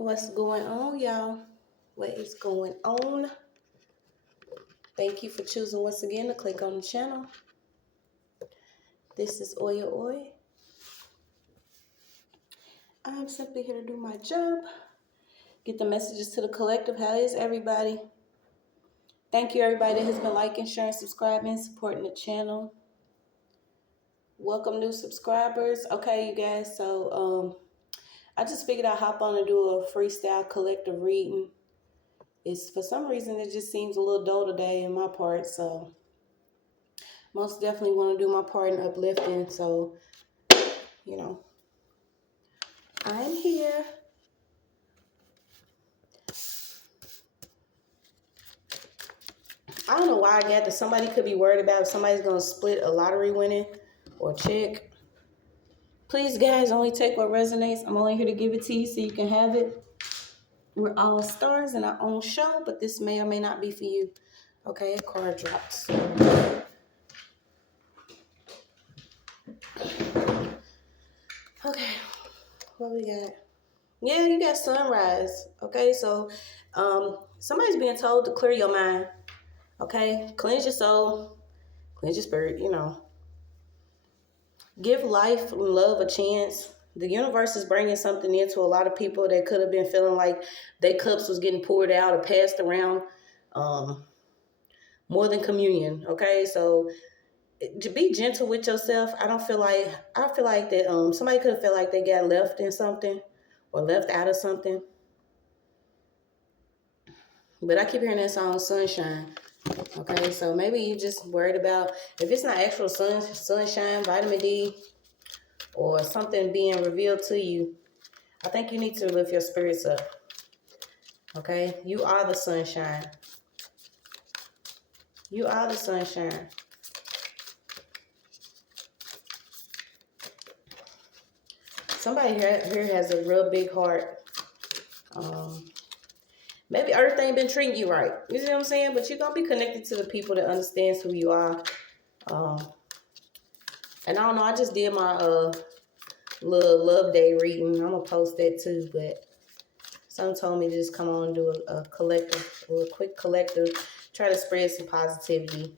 What's going on, y'all? What is going on? Thank you for choosing once again to click on the channel. This is OYAOY. I'm simply here to do my job, get the messages to the collective. How is everybody? Thank you, everybody that has been liking, sharing, subscribing, supporting the channel. Welcome new subscribers. Okay, you guys, so I just figured I'd hop on and do a freestyle collective reading. It's for some reason it just seems a little dull today in my part, so most definitely want to do my part in uplifting. So, you know, I'm here. I don't know why I got that. Somebody could be worried about if somebody's going to split a lottery winning or check. Please, guys, only take what resonates. I'm only here to give it to you so you can have it. We're all stars in our own show, but this may or may not be for you. Okay, a card drops. Okay, what we got? Yeah, you got sunrise. Okay, so somebody's being told to clear your mind. Okay, cleanse your soul, cleanse your spirit, you know. Give life and love a chance. The universe is bringing something into a lot of people that could have been feeling like their cups was getting poured out or passed around. More than communion, okay? So to be gentle with yourself. I feel like that somebody could have felt like they got left in something or left out of something. But I keep hearing that song, Sunshine. Okay, so maybe you just worried about, if it's not actual sunshine, vitamin D, or something being revealed to you, I think you need to lift your spirits up. Okay, you are the sunshine. You are the sunshine. Somebody here has a real big heart. Maybe everything ain't been treating you right. You see what I'm saying? But you're going to be connected to the people that understands who you are. And I don't know, I just did my little love day reading. I'm going to post that too. But someone told me to just come on and do a collective, a quick collective. Try to spread some positivity.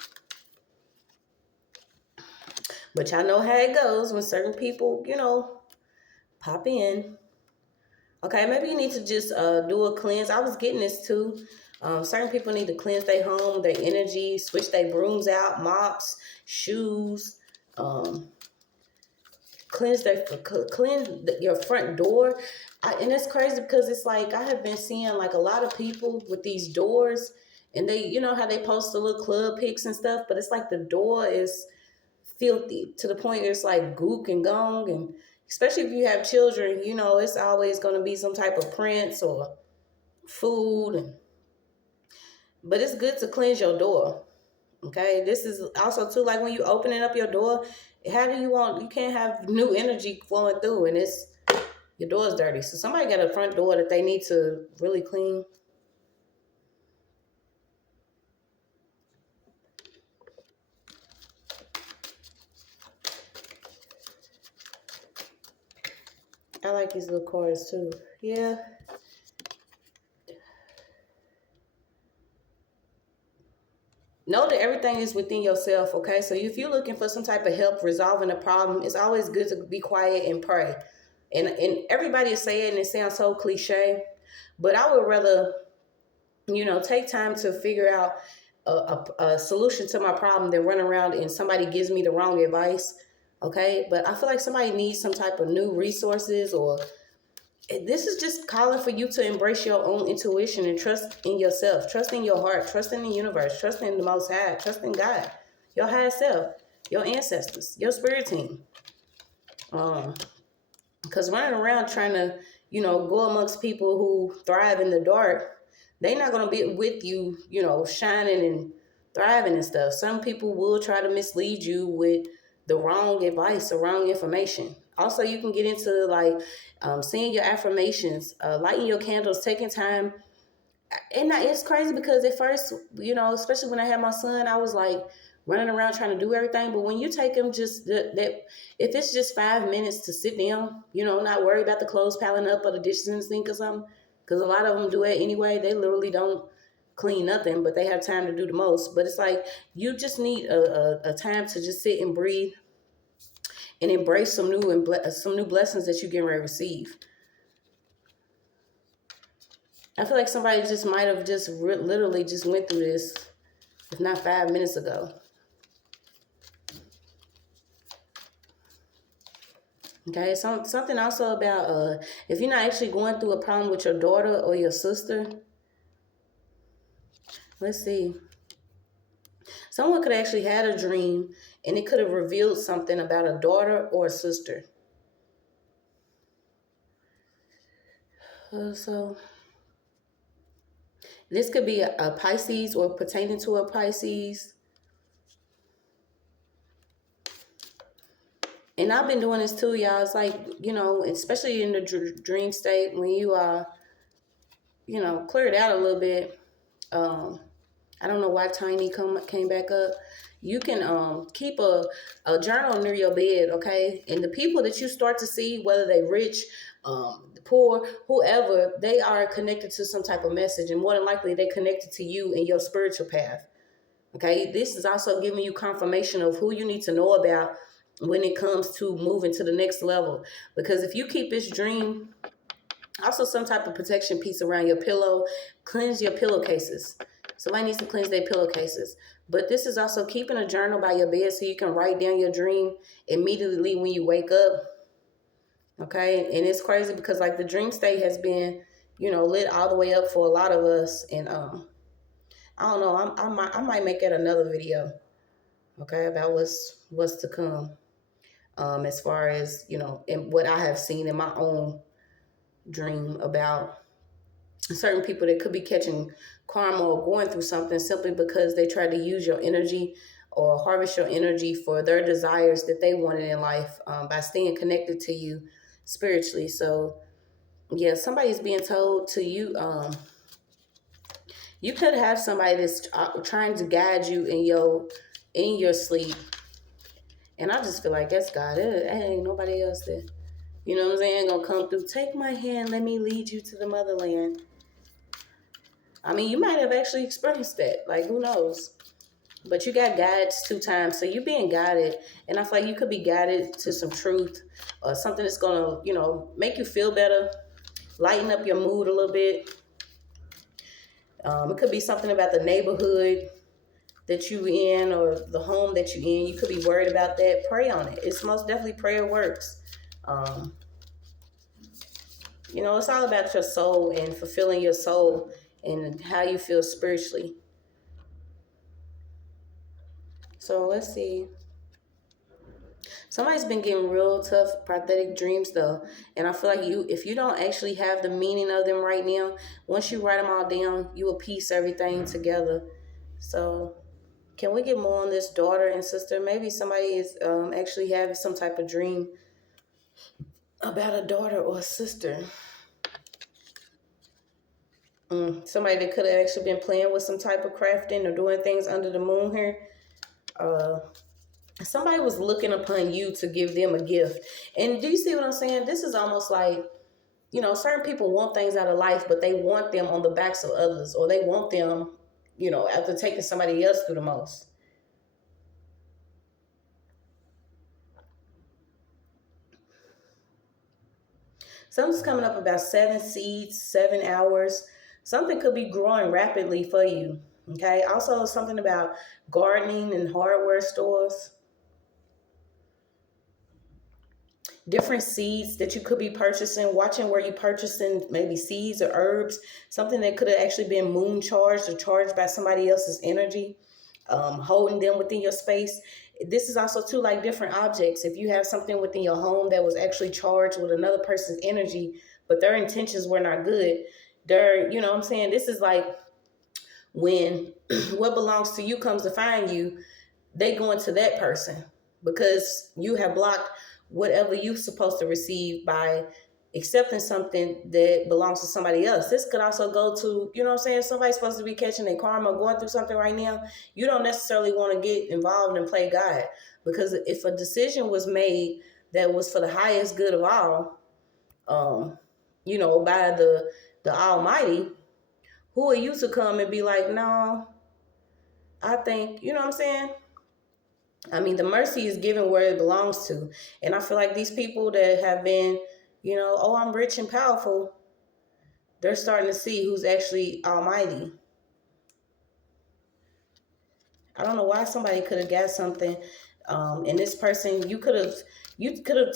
But y'all know how it goes when certain people, you know, pop in. Okay, maybe you need to just do a cleanse. I was getting this too. Certain people need to cleanse their home, their energy, switch their brooms out, mops, shoes, cleanse your front door. And it's crazy because it's like I have been seeing like a lot of people with these doors, and they, you know how they post the little club pics and stuff, but it's like the door is filthy to the point where it's like gook and gong, and especially if you have children, you know, it's always going to be some type of prints or food. But it's good to cleanse your door. Okay, this is also too, like when you opening up your door, how do you want, you can't have new energy flowing through and it's, your door's dirty. So somebody got a front door that they need to really clean. I like these little cards too. Yeah. Know that everything is within yourself, okay? So if you're looking for some type of help resolving a problem, it's always good to be quiet and pray. And everybody is saying, and it sounds so cliche, but I would rather, you know, take time to figure out a solution to my problem than run around and somebody gives me the wrong advice, okay? But I feel like somebody needs some type of new resources, or this is just calling for you to embrace your own intuition and trust in yourself, trust in your heart, trust in the universe, trust in the Most High, trust in God, your higher self, your ancestors, your spirit team. Because running around trying to, you know, go amongst people who thrive in the dark, they're not going to be with you, you know, shining and thriving and stuff. Some people will try to mislead you with the wrong advice or wrong information. Also, you can get into like seeing your affirmations, lighting your candles, taking time. And it's crazy because at first, you know, especially when I had my son, I was like running around trying to do everything. But when you take him just that, if it's just 5 minutes to sit down, you know, not worry about the clothes piling up or the dishes in the sink or something, because a lot of them do it anyway. They literally don't clean nothing, but they have time to do the most. But it's like you just need a time to just sit and breathe and embrace some new blessings that you get ready to receive. I feel like somebody just might have just literally just went through this, if not 5 minutes ago. Okay, something also about if you're not actually going through a problem with your daughter or your sister. Let's see. Someone could actually had a dream and it could have revealed something about a daughter or a sister. So this could be a Pisces or pertaining to a Pisces. And I've been doing this too, y'all. It's like, you know, especially in the dream state, when you are, you know, clear it out a little bit. I don't know why Tiny came back up. You can keep a journal near your bed, okay? And the people that you start to see, whether they rich, poor, whoever, they are connected to some type of message. And more than likely, they connected to you in your spiritual path, okay? This is also giving you confirmation of who you need to know about when it comes to moving to the next level. Because if you keep this dream, also some type of protection piece around your pillow, cleanse your pillowcases. Somebody needs to cleanse their pillowcases. But this is also keeping a journal by your bed so you can write down your dream immediately when you wake up. Okay? And it's crazy because like the dream state has been, you know, lit all the way up for a lot of us. And I don't know, I might make it another video, okay, about what's to come. As far as, you know, and what I have seen in my own dream about certain people that could be catching karma or going through something simply because they tried to use your energy or harvest your energy for their desires that they wanted in life by staying connected to you spiritually. So yeah, somebody's being told to you, you could have somebody that's trying to guide you in your sleep. And I just feel like that's God. It ain't nobody else that, you know what I'm saying, gonna come through. Take my hand, let me lead you to the motherland. I mean, you might have actually experienced that. Like, who knows? But you got guides 2 times. So you're being guided. And I feel like you could be guided to some truth or something that's going to, you know, make you feel better, lighten up your mood a little bit. It could be something about the neighborhood that you in or the home that you in. You could be worried about that. Pray on it. It's most definitely prayer works. You know, it's all about your soul and fulfilling your soul and how you feel spiritually. So let's see. Somebody's been getting real tough prophetic dreams though. And I feel like if you don't actually have the meaning of them right now, once you write them all down, you will piece everything together. So can we get more on this daughter and sister? Maybe somebody is actually having some type of dream about a daughter or a sister. Somebody that could have actually been playing with some type of crafting or doing things under the moon here. Somebody was looking upon you to give them a gift. And do you see what I'm saying? This is almost like, you know, certain people want things out of life, but they want them on the backs of others, or they want them, you know, after taking somebody else through the most. Something's coming up about 7 seeds, 7 hours. Something could be growing rapidly for you. Okay. Also something about gardening and hardware stores. Different seeds that you could be purchasing, watching where you're purchasing maybe seeds or herbs, something that could have actually been moon charged or charged by somebody else's energy, holding them within your space. This is also too like different objects. If you have something within your home that was actually charged with another person's energy, but their intentions were not good, you know what I'm saying? This is like when what belongs to you comes to find you, they go into that person because you have blocked whatever you're supposed to receive by accepting something that belongs to somebody else. This could also go to, you know what I'm saying, somebody's supposed to be catching their karma, going through something right now. You don't necessarily want to get involved and play God, because if a decision was made that was for the highest good of all, you know, by the Almighty, who are you to come and be like, no, I think, you know what I'm saying? I mean, the mercy is given where it belongs to. And I feel like these people that have been, oh, I'm rich and powerful, they're starting to see who's actually almighty. I don't know why somebody could have got something, and this person, you could have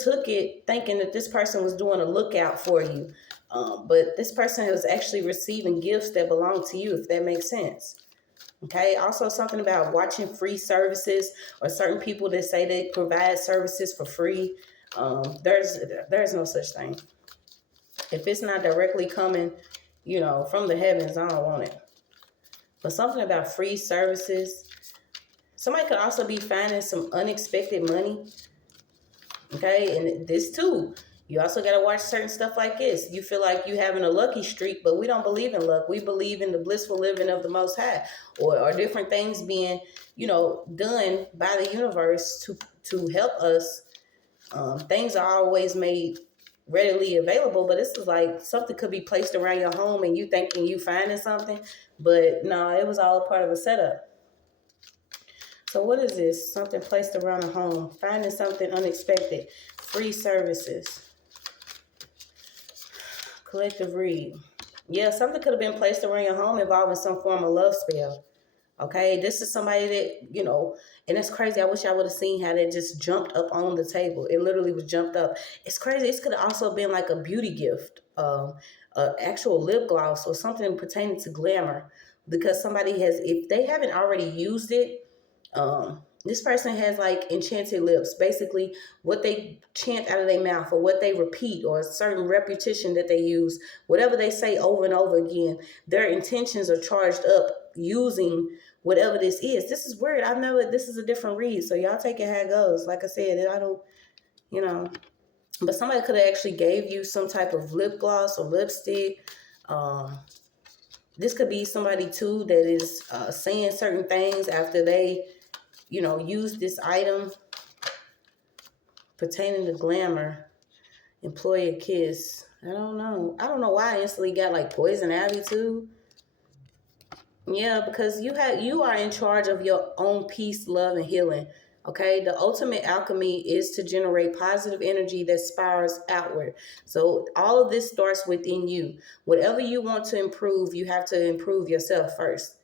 took it thinking that this person was doing a lookout for you, but this person was actually receiving gifts that belong to you, if that makes sense. Okay. Also, something about watching free services or certain people that say they provide services for free. There's no such thing. If it's not directly coming, from the heavens, I don't want it. But something about free services. Somebody could also be finding some unexpected money. Okay. And this too. You also got to watch certain stuff like this. You feel like you having a lucky streak, but we don't believe in luck. We believe in the blissful living of the Most High, or different things being, done by the universe to help us. Things are always made readily available, but this is like something could be placed around your home and you thinking you finding something, but no, it was all part of a setup. So what is this? Something placed around the home, finding something unexpected, free services. Collective read. Yeah, something could have been placed around your home involving some form of love spell. Okay, this is somebody that, and it's crazy. I wish I would have seen how they just jumped up on the table. It literally was jumped up. It's crazy. It could have also been like a beauty gift, an actual lip gloss or something pertaining to glamour. Because somebody has, if they haven't already used it, this person has like enchanted lips. Basically, what they chant out of their mouth or what they repeat or a certain repetition that they use, whatever they say over and over again, their intentions are charged up using whatever this is. This is weird. I've never, this is a different read. So y'all take it how it goes. Like I said, I don't, but somebody could have actually gave you some type of lip gloss or lipstick. This could be somebody too that is saying certain things after they, use this item pertaining to glamour. Employ a kiss. I don't know why I instantly got like poison ivy too. Yeah, because you are in charge of your own peace, love, and healing. Okay, the ultimate alchemy is to generate positive energy that spirals outward. So all of this starts within you. Whatever you want to improve, you have to improve yourself first.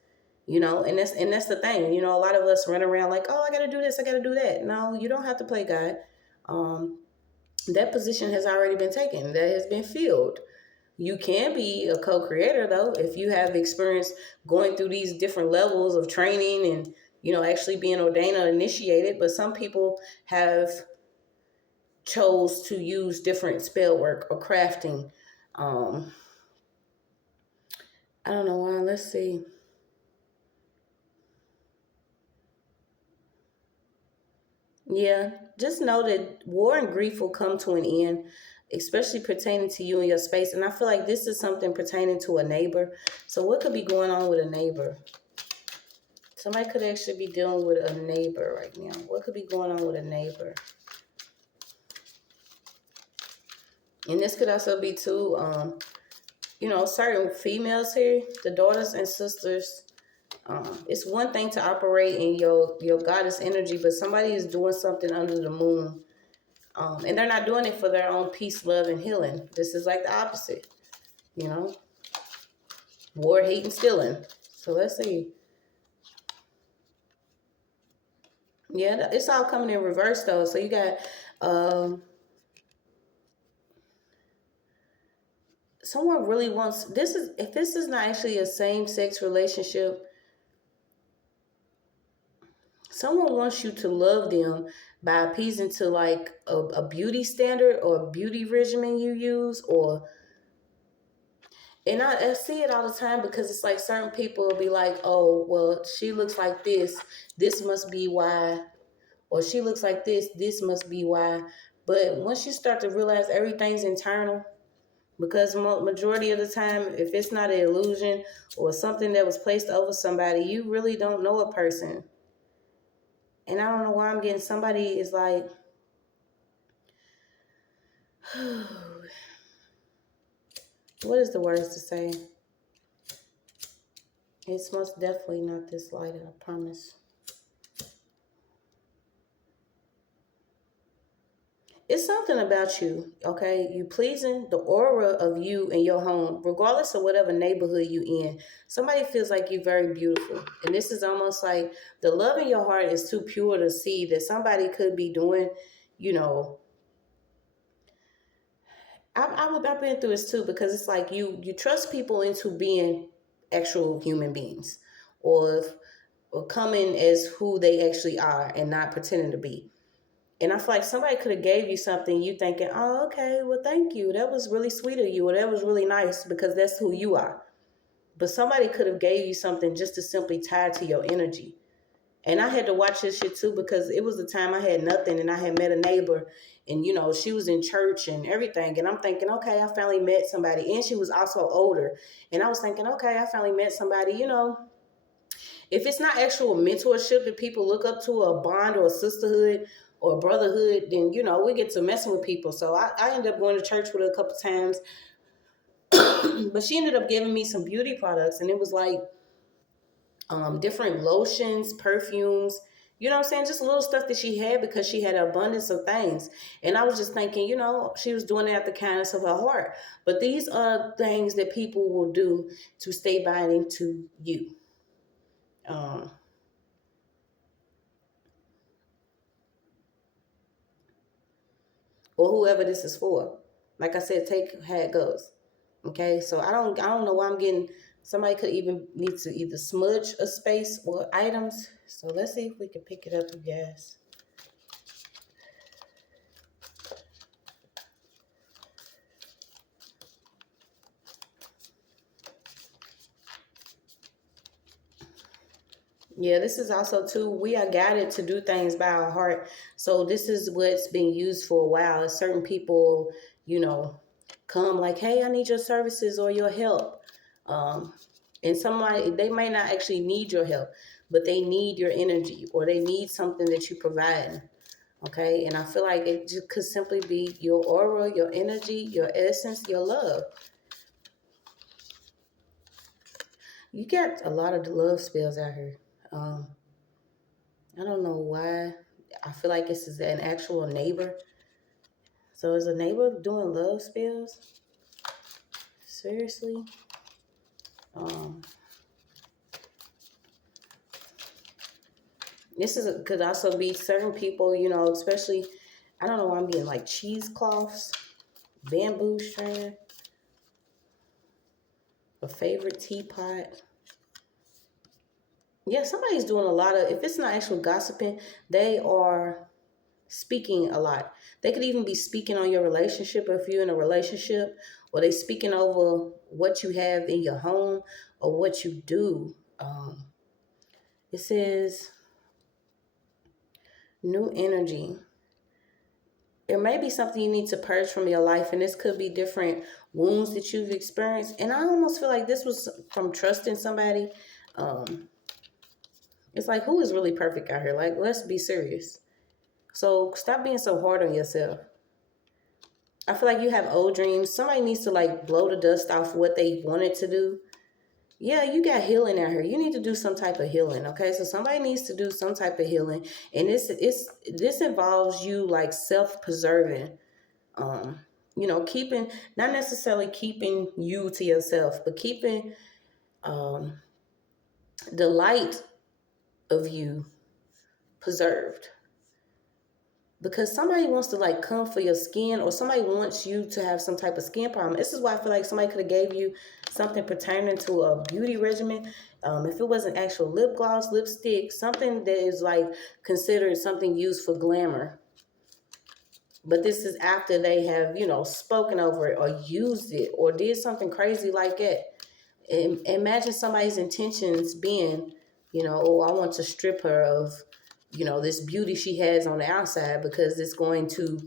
And that's the thing. A lot of us run around like, oh, I gotta do this, I gotta do that. No, you don't have to play God. That position has already been taken. That has been filled. You can be a co-creator though, if you have experience going through these different levels of training and, actually being ordained or initiated. But some people have chose to use different spell work or crafting. I don't know why. Let's see. Yeah, just know that war and grief will come to an end, especially pertaining to you and your space. And I feel like this is something pertaining to a neighbor. So what could be going on with a neighbor? Somebody could actually be dealing with a neighbor right now. What could be going on with a neighbor? And this could also be too, certain females here, the daughters and sisters. It's one thing to operate in your goddess energy, but somebody is doing something under the moon. And they're not doing it for their own peace, love, and healing. This is like the opposite, war, hate, and stealing. So let's see. Yeah, it's all coming in reverse though. So you got someone really wants, if this is not actually a same-sex relationship, someone wants you to love them by appeasing to like a beauty standard or a beauty regimen you use, and I see it all the time because it's like certain people will be like, oh, well, she looks like this must be why, or she looks like this must be why. But once you start to realize everything's internal, because majority of the time, if it's not an illusion or something that was placed over somebody, you really don't know a person. And I don't know why I'm getting, somebody is like, What is the words to say? It's most definitely not this light, I promise. It's something about you, okay? You pleasing the aura of you in your home, regardless of whatever neighborhood you in. Somebody feels like you're very beautiful. And this is almost like the love in your heart is too pure to see that somebody could be doing, you know, I've been through this too, because it's like you trust people into being actual human beings, or coming as who they actually are and not pretending to be. And I feel like somebody could have gave you something, you thinking, oh, okay, well, thank you. That was really sweet of you, or that was really nice, because that's who you are. But somebody could have gave you something just to simply tie to your energy. And I had to watch this shit too, because it was the time I had nothing, and I had met a neighbor, and she was in church and everything. And I'm thinking, okay, I finally met somebody. And she was also older. And I was thinking, okay, I finally met somebody, if it's not actual mentorship that people look up to, or a bond or a sisterhood or a brotherhood, then, we get to messing with people. So I ended up going to church with her a couple times. But she ended up giving me some beauty products, and it was like different lotions, perfumes, you know what I'm saying? Just little stuff that she had, because she had an abundance of things. And I was just thinking, she was doing it at the kindness of her heart. But these are things that people will do to stay binding to you. Or whoever this is for. Like I said, take how it goes. Okay, so I don't know why I'm getting. Somebody could even need to either smudge a space or items. So let's see if we can pick it up, you guys. Yeah, this is also too, we are guided to do things by our heart. So this is what's been used for a while. Certain people, come like, hey, I need your services or your help. And somebody, they may not actually need your help, but they need your energy, or they need something that you provide. Okay, and I feel like it just could simply be your aura, your energy, your essence, your love. You got a lot of love spells out here. I don't know why. I feel like this is an actual neighbor. So is a neighbor doing love spells? Seriously? Could also be certain people, especially, I don't know why I'm getting like cheesecloths, bamboo strand, a favorite teapot. Yeah, somebody's doing a lot of, if it's not actual gossiping, they are speaking a lot. They could even be speaking on your relationship, if you're in a relationship, or they speaking over what you have in your home or what you do. It says new energy. It may be something you need to purge from your life, and this could be different wounds that you've experienced. And I almost feel like this was from trusting somebody. It's like, who is really perfect out here? Like, let's be serious. So stop being so hard on yourself. I feel like you have old dreams. Somebody needs to like blow the dust off what they wanted to do. Yeah, you got healing out here. You need to do some type of healing, okay? So somebody needs to do some type of healing. And this involves you like self-preserving. Keeping, not necessarily keeping you to yourself, but keeping the light of you preserved. Because somebody wants to like come for your skin, or somebody wants you to have some type of skin problem. This is why I feel like somebody could have gave you something pertaining to a beauty regimen. If it wasn't actual lip gloss, lipstick, something that is like considered something used for glamour. But this is after they have, spoken over it or used it or did something crazy like that. Imagine somebody's intentions being, oh, I want to strip her of, this beauty she has on the outside, because it's going to,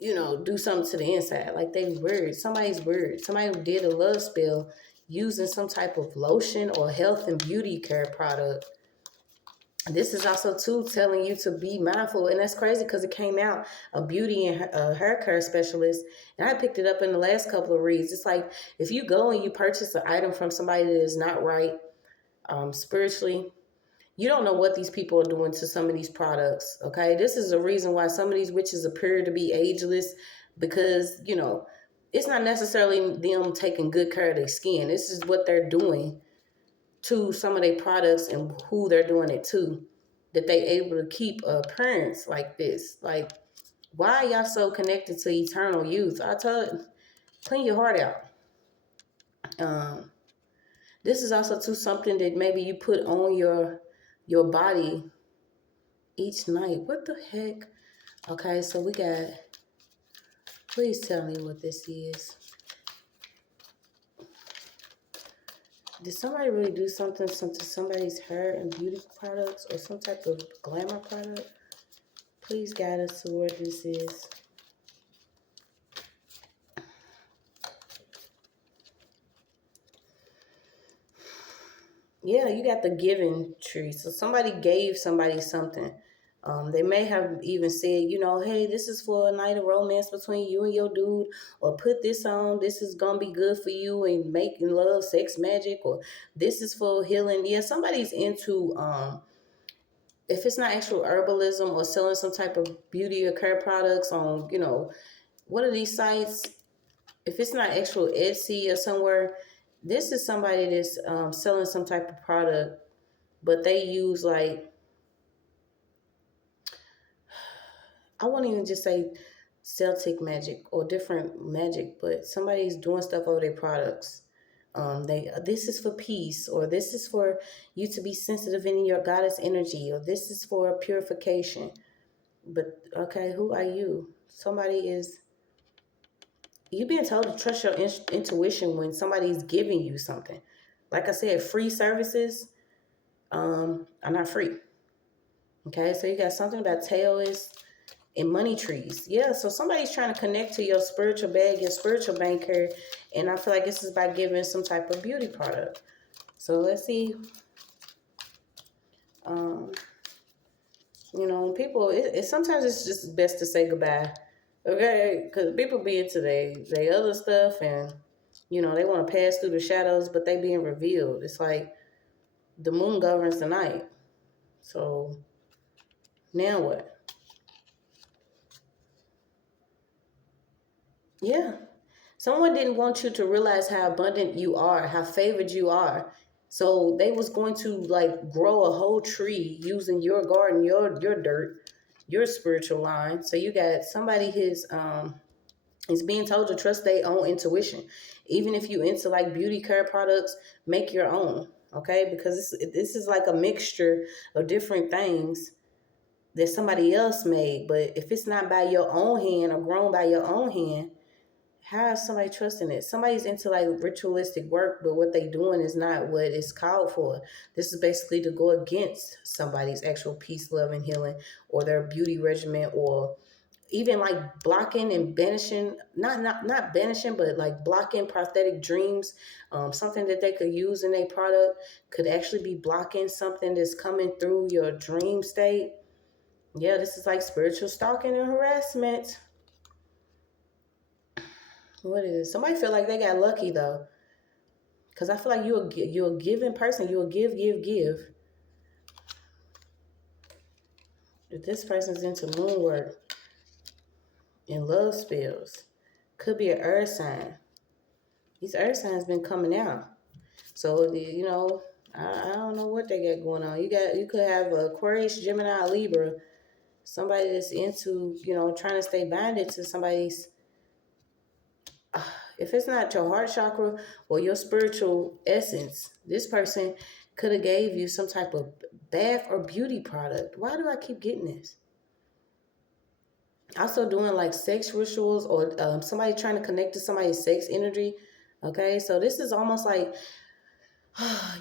do something to the inside. Like they weird. Somebody's weird. Somebody did a love spell using some type of lotion or health and beauty care product. This is also too telling you to be mindful, and that's crazy because it came out a beauty and hair care specialist, and I picked it up in the last couple of reads. It's like if you go and you purchase an item from somebody that is not right, spiritually, you don't know what these people are doing to some of these products. Okay, this is a reason why some of these witches appear to be ageless, because it's not necessarily them taking good care of their skin. This is what they're doing to some of their products and who they're doing it to, that they able to keep a appearance like this. Like, why are y'all so connected to eternal youth? I tell you, clean your heart out. This is also too something that maybe you put on your body each night. What the heck? Okay, so we got, please tell me what this is. Did somebody really do something to somebody's hair and beauty products or some type of glamour product? Please guide us to where this is. Yeah, you got the giving tree. So somebody gave somebody something. They may have even said, hey, this is for a night of romance between you and your dude, or put this on. This is going to be good for you and making love, sex magic, or this is for healing. Yeah, somebody's into, if it's not actual herbalism or selling some type of beauty or care products on, what are these sites? If it's not actual Etsy or somewhere, this is somebody that's selling some type of product, but they use like, I won't even just say Celtic magic or different magic, but somebody's doing stuff over their products. This is for peace, or this is for you to be sensitive in your goddess energy, or this is for purification. But okay, who are you? You being told to trust your intuition when somebody's giving you something. Like I said, free services are not free. Okay, so you got something about Taoists and money trees. Yeah, so somebody's trying to connect to your spiritual bag, your spiritual banker, and I feel like this is by giving some type of beauty product. So let's see. People, sometimes it's just best to say goodbye. Okay, because people be into they other stuff, and they want to pass through the shadows, but they being revealed. It's like the moon governs the night. So now what? Yeah. Someone didn't want you to realize how abundant you are, how favored you are. So they was going to like grow a whole tree using your garden, your dirt, your spiritual line. So you got somebody is being told to trust their own intuition. Even if you into like beauty care products, make your own. Okay, because this is like a mixture of different things that somebody else made. But if it's not by your own hand or grown by your own hand, how is somebody trusting it? Somebody's into like ritualistic work, but what they doing is not what it's called for. This is basically to go against somebody's actual peace, love, and healing, or their beauty regimen, or even like blocking and banishing, not banishing, but like blocking prosthetic dreams. Something that they could use in a product could actually be blocking something that's coming through your dream state. Yeah, this is like spiritual stalking and harassment. What is it? Somebody feel like they got lucky though, because I feel like you're a giving person. You'll give. If this person's into moon work and love spells, could be an earth sign. These earth signs been coming out. So I don't know what they got going on. You could have Aquarius, Gemini, Libra. Somebody that's into trying to stay bonded to somebody's. If it's not your heart chakra or your spiritual essence, this person could have gave you some type of bath or beauty product. Why do I keep getting this? Also doing like sex rituals, or somebody trying to connect to somebody's sex energy. Okay, so this is almost like,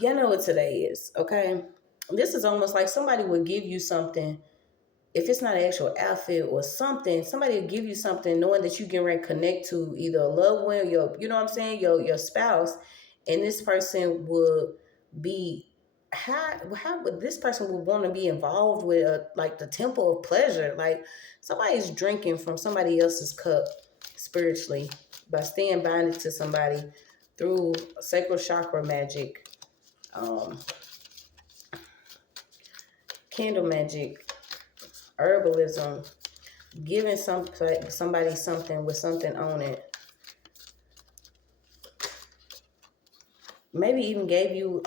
y'all know what today is, okay? This is almost like somebody would give you something. If it's not an actual outfit or something, somebody will give you something knowing that you can connect to either a loved one, your, you know what I'm saying, your spouse, and this person would be how would this person would want to be involved with like the temple of pleasure? Like somebody's drinking from somebody else's cup spiritually by staying binded to somebody through sacral chakra magic, um, candle magic, herbalism, giving somebody something with something on it. Maybe even gave you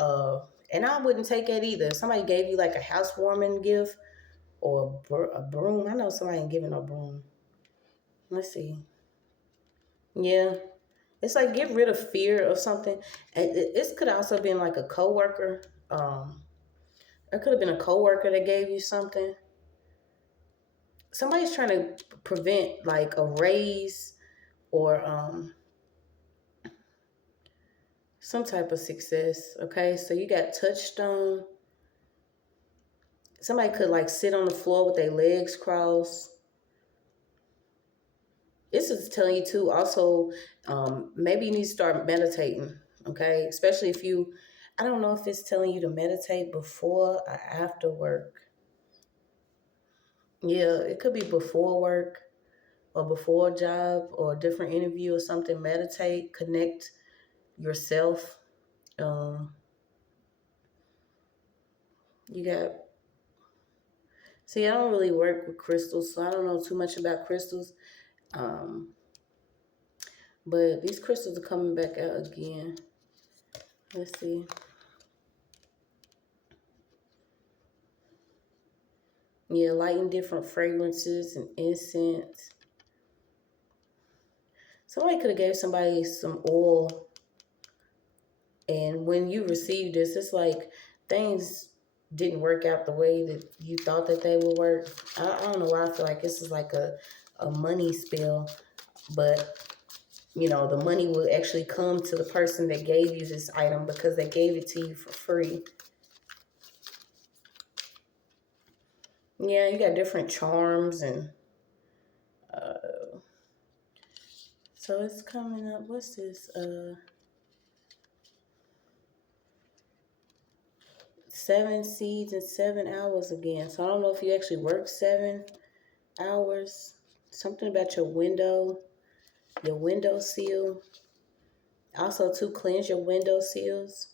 and I wouldn't take it either. Somebody gave you like a housewarming gift or a broom. I know somebody ain't giving a broom. Let's see. Yeah. It's like get rid of fear of something. And it could also been like a coworker. It could have been a coworker that gave you something. Somebody's trying to prevent like a raise or some type of success. Okay, so you got touchstone. Somebody could like sit on the floor with their legs crossed. This is telling you too. Also, maybe you need to start meditating. Okay, especially if you. I don't know if it's telling you to meditate before or after work. Yeah, it could be before work or before a job or a different interview or something. Meditate, connect yourself. You got. See, I don't really work with crystals, so I don't know too much about crystals. Um, but these crystals are coming back out again. Let's see. Yeah, lighting different fragrances and incense. Somebody could have gave somebody some oil, and when you receive this, it's like things didn't work out the way that you thought that they would work. I don't know why I feel like this is like a money spell, but you know, the money will actually come to the person that gave you this item because they gave it to you for free. Yeah, you got different charms and so it's coming up. What's this? 7 seeds in 7 hours again. So I don't know if you actually work 7 hours. Something about your window seal. Also to cleanse your window seals.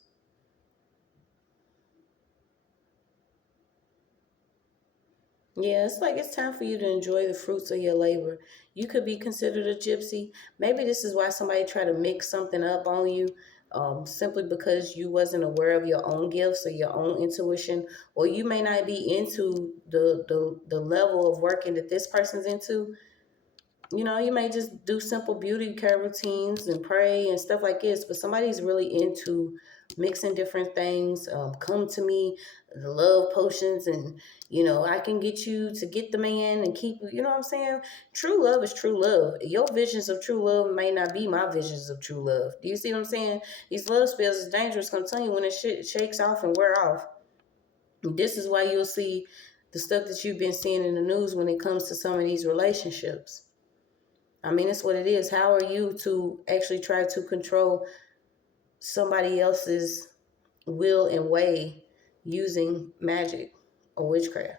Yeah, it's like it's time for you to enjoy the fruits of your labor. You could be considered a gypsy. Maybe this is why somebody tried to mix something up on you, simply because you wasn't aware of your own gifts or your own intuition, or you may not be into the level of working that this person's into. You know, you may just do simple beauty care routines and pray and stuff like this, but somebody's really into mixing different things. Come to me, the love potions, and you know, I can get you to get the man and keep, you know what I'm saying? True love is true love. Your visions of true love may not be my visions of true love. Do you see what I'm saying? These love spells is dangerous. I'm telling you, when it shit shakes off and wear off, this is why you'll see the stuff that you've been seeing in the news when it comes to some of these relationships. I mean, it's what it is. How are you to actually try to control somebody else's will and way using magic or witchcraft?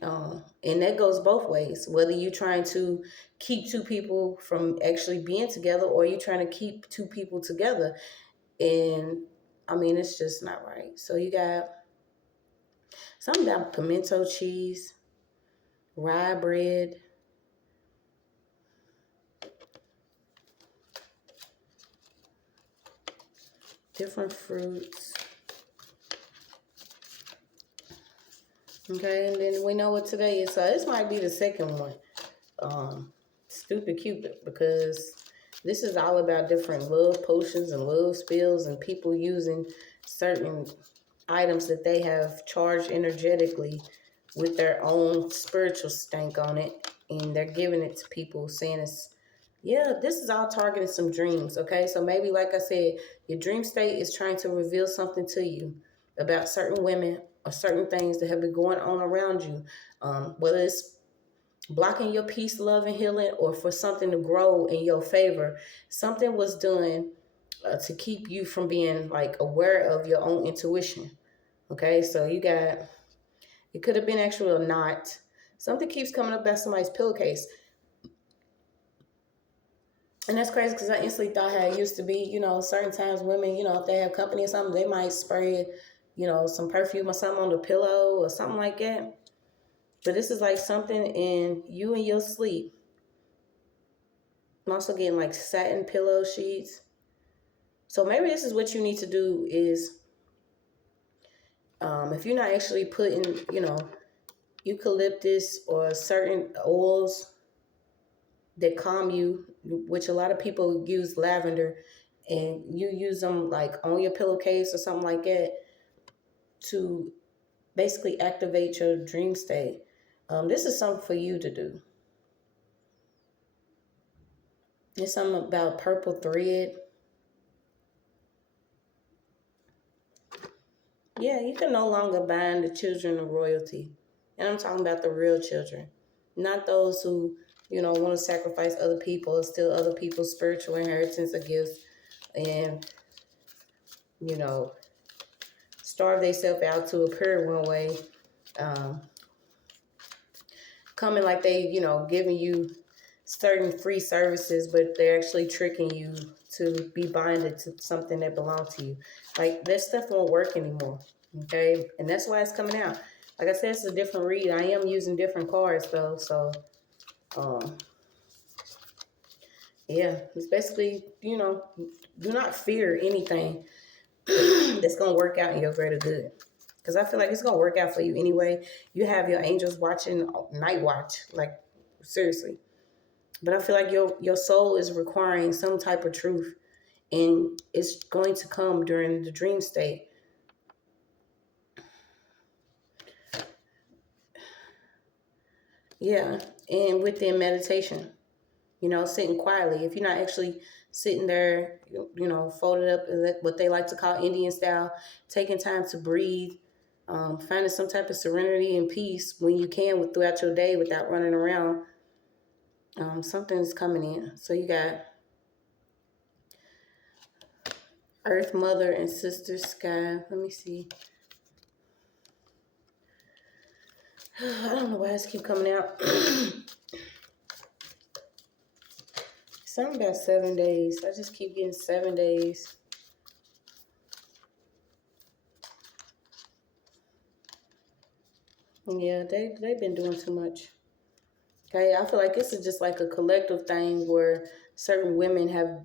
And that goes both ways. Whether you're trying to keep two people from actually being together or you're trying to keep two people together. And I mean, it's just not right. So you got something about pimento cheese, rye bread, different fruits. Okay, and then we know what today is. So this might be the second one. Stupid Cupid, because this is all about different love potions and love spells and people using certain items that they have charged energetically with their own spiritual stank on it, and they're giving it to people saying it's, yeah, this is all targeting some dreams. Okay, so maybe like I said, your dream state is trying to reveal something to you about certain women or certain things that have been going on around you, whether it's blocking your peace, love, and healing, or for something to grow in your favor. Something was done to keep you from being like aware of your own intuition. Okay, so you got, it could have been actually a knot. Something keeps coming up at somebody's pillowcase. And that's crazy because I instantly thought how it used to be, you know, certain times women, you know, if they have company or something, they might spray, you know, some perfume or something on the pillow or something like that. But this is like something in you and your sleep. I'm also getting like satin pillow sheets. So maybe this is what you need to do is, if you're not actually putting, you know, eucalyptus or certain oils that calm you, which a lot of people use lavender, and you use them like on your pillowcase or something like that to basically activate your dream state. This is something for you to do. It's something about purple thread. Yeah, you can no longer bind the children of royalty. And I'm talking about the real children, not those who, you know, want to sacrifice other people or steal other people's spiritual inheritance or gifts and, you know, starve themselves out to appear one way, coming like they, you know, giving you certain free services, but they're actually tricking you to be binded to something that belongs to you. Like, that stuff won't work anymore, okay? And that's why it's coming out. Like I said, it's a different read. I am using different cards, though, so, yeah, it's basically, you know, do not fear anything that's going to work out in your greater good. Because I feel like it's going to work out for you anyway. You have your angels watching, night watch, like, seriously. But I feel like your soul is requiring some type of truth, and it's going to come during the dream state. Yeah, and within meditation, you know, sitting quietly. If you're not actually sitting there, you know, folded up, what they like to call Indian style, taking time to breathe, finding some type of serenity and peace when you can throughout your day without running around, something's coming in. So you got Earth, Mother, and Sister Sky. Let me see. I don't know why this keep coming out. Something about 7 days. I just keep getting 7 days. Yeah, they've been doing too much. Okay, I feel like this is just like a collective thing where certain women have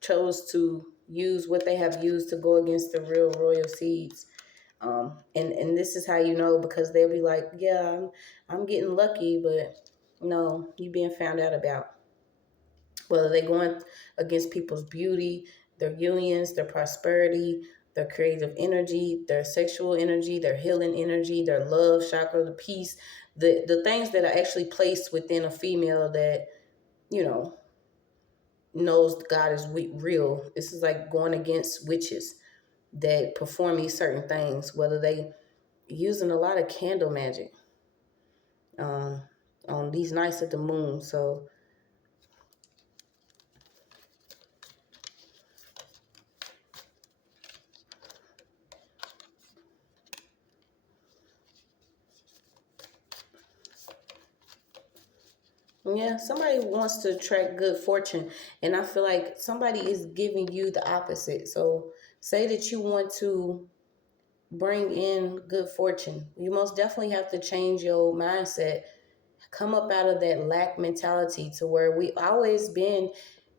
chose to use what they have used to go against the real royal seeds. And this is how you know, because they'll be like, yeah, I'm getting lucky, but no, you being found out about. Whether they're going against people's beauty, their unions, their prosperity, their creative energy, their sexual energy, their healing energy, their love chakra, the peace, the things that are actually placed within a female that, you know, knows God is real. This is like going against witches that perform these certain things, whether they using a lot of candle magic on these nights at the moon. So yeah, somebody wants to attract good fortune, and I feel like somebody is giving you the opposite. So say that you want to bring in good fortune. You most definitely have to change your mindset. Come up out of that lack mentality to where we always been,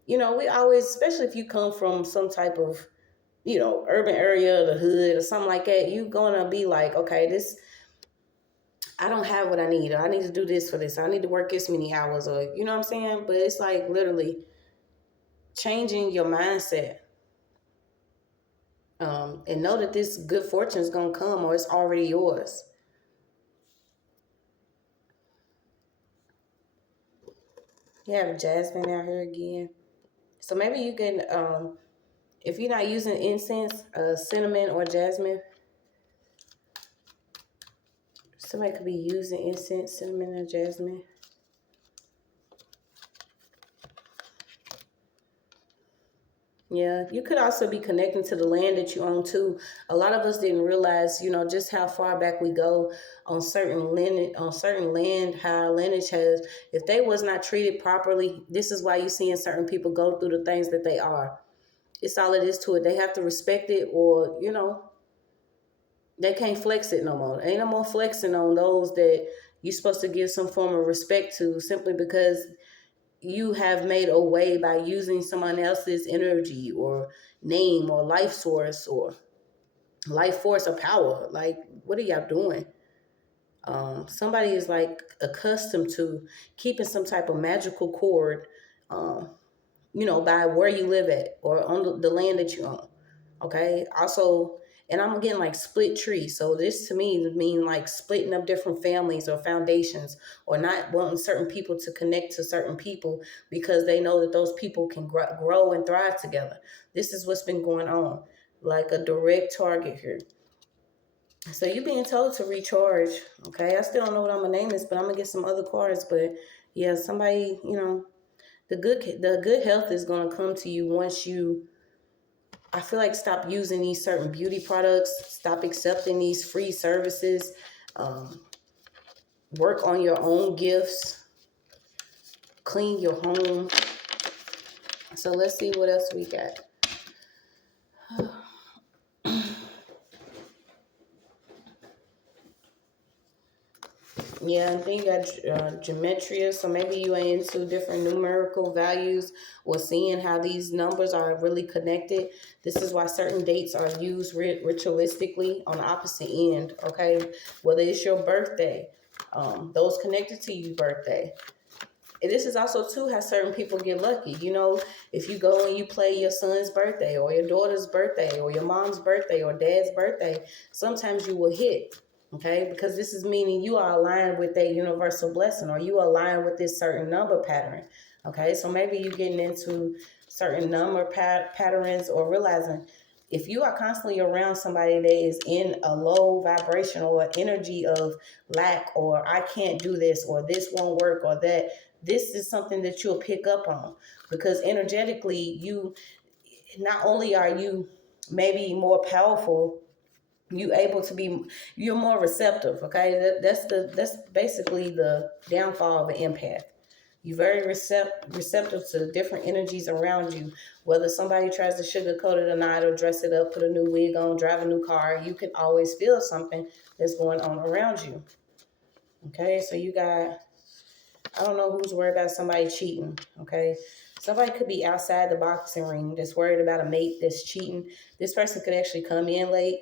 you know, we always, especially if you come from some type of, you know, urban area, the hood or something like that, you're going to be like, okay, this, I don't have what I need. Or I need to do this for this. I need to work this many hours, or, you know what I'm saying? But it's like literally changing your mindset. And know that this good fortune is going to come, or it's already yours. You have jasmine out here again. So maybe you can, if you're not using incense, cinnamon or jasmine, somebody could be using incense, cinnamon, or jasmine. Yeah, you could also be connecting to the land that you own too. A lot of us didn't realize, just how far back we go on certain land, how our lineage has. If they was not treated properly, this is why you seeing certain people go through the things that they are. It's all it is to it. They have to respect it, or they can't flex it no more. Ain't no more flexing on those that you're supposed to give some form of respect to, simply because you have made a way by using someone else's energy or name or life source or life force or power. Like, what are y'all doing? Somebody is like accustomed to keeping some type of magical cord, um, by where you live at or on the land that you own. Okay. Also, and I'm getting like split tree. So this to me would mean like splitting up different families or foundations, or not wanting certain people to connect to certain people because they know that those people can grow and thrive together. This is what's been going on, like a direct target here. So you're being told to recharge. Okay. I still don't know what I'm gonna name this, but I'm gonna get some other cards. But yeah, somebody, the good health is gonna come to you once you, I feel like, stop using these certain beauty products, stop accepting these free services, um, work on your own gifts, clean your home. So let's see what else we got. Yeah, I think you got gematria, so maybe you are into different numerical values or seeing how these numbers are really connected. This is why certain dates are used ritualistically on the opposite end, okay? Whether it's your birthday, those connected to your birthday. And this is also, too, how certain people get lucky. If you go and you play your son's birthday or your daughter's birthday or your mom's birthday or dad's birthday, sometimes you will hit. Okay, because this is meaning you are aligned with that universal blessing, or you align with this certain number pattern. Okay, so maybe you're getting into certain number patterns, or realizing if you are constantly around somebody that is in a low vibrational or energy of lack, or I can't do this, or this won't work, or that, this is something that you'll pick up on, because energetically, you not only are you maybe more powerful, you're more receptive. Okay, that's basically the downfall of an empath. You're very receptive to different energies around you. Whether somebody tries to sugarcoat it or not, or dress it up, put a new wig on, drive a new car, you can always feel something that's going on around you. Okay, so you got, I don't know who's worried about somebody cheating. Okay, somebody could be outside the boxing ring that's worried about a mate that's cheating. This person could actually come in late.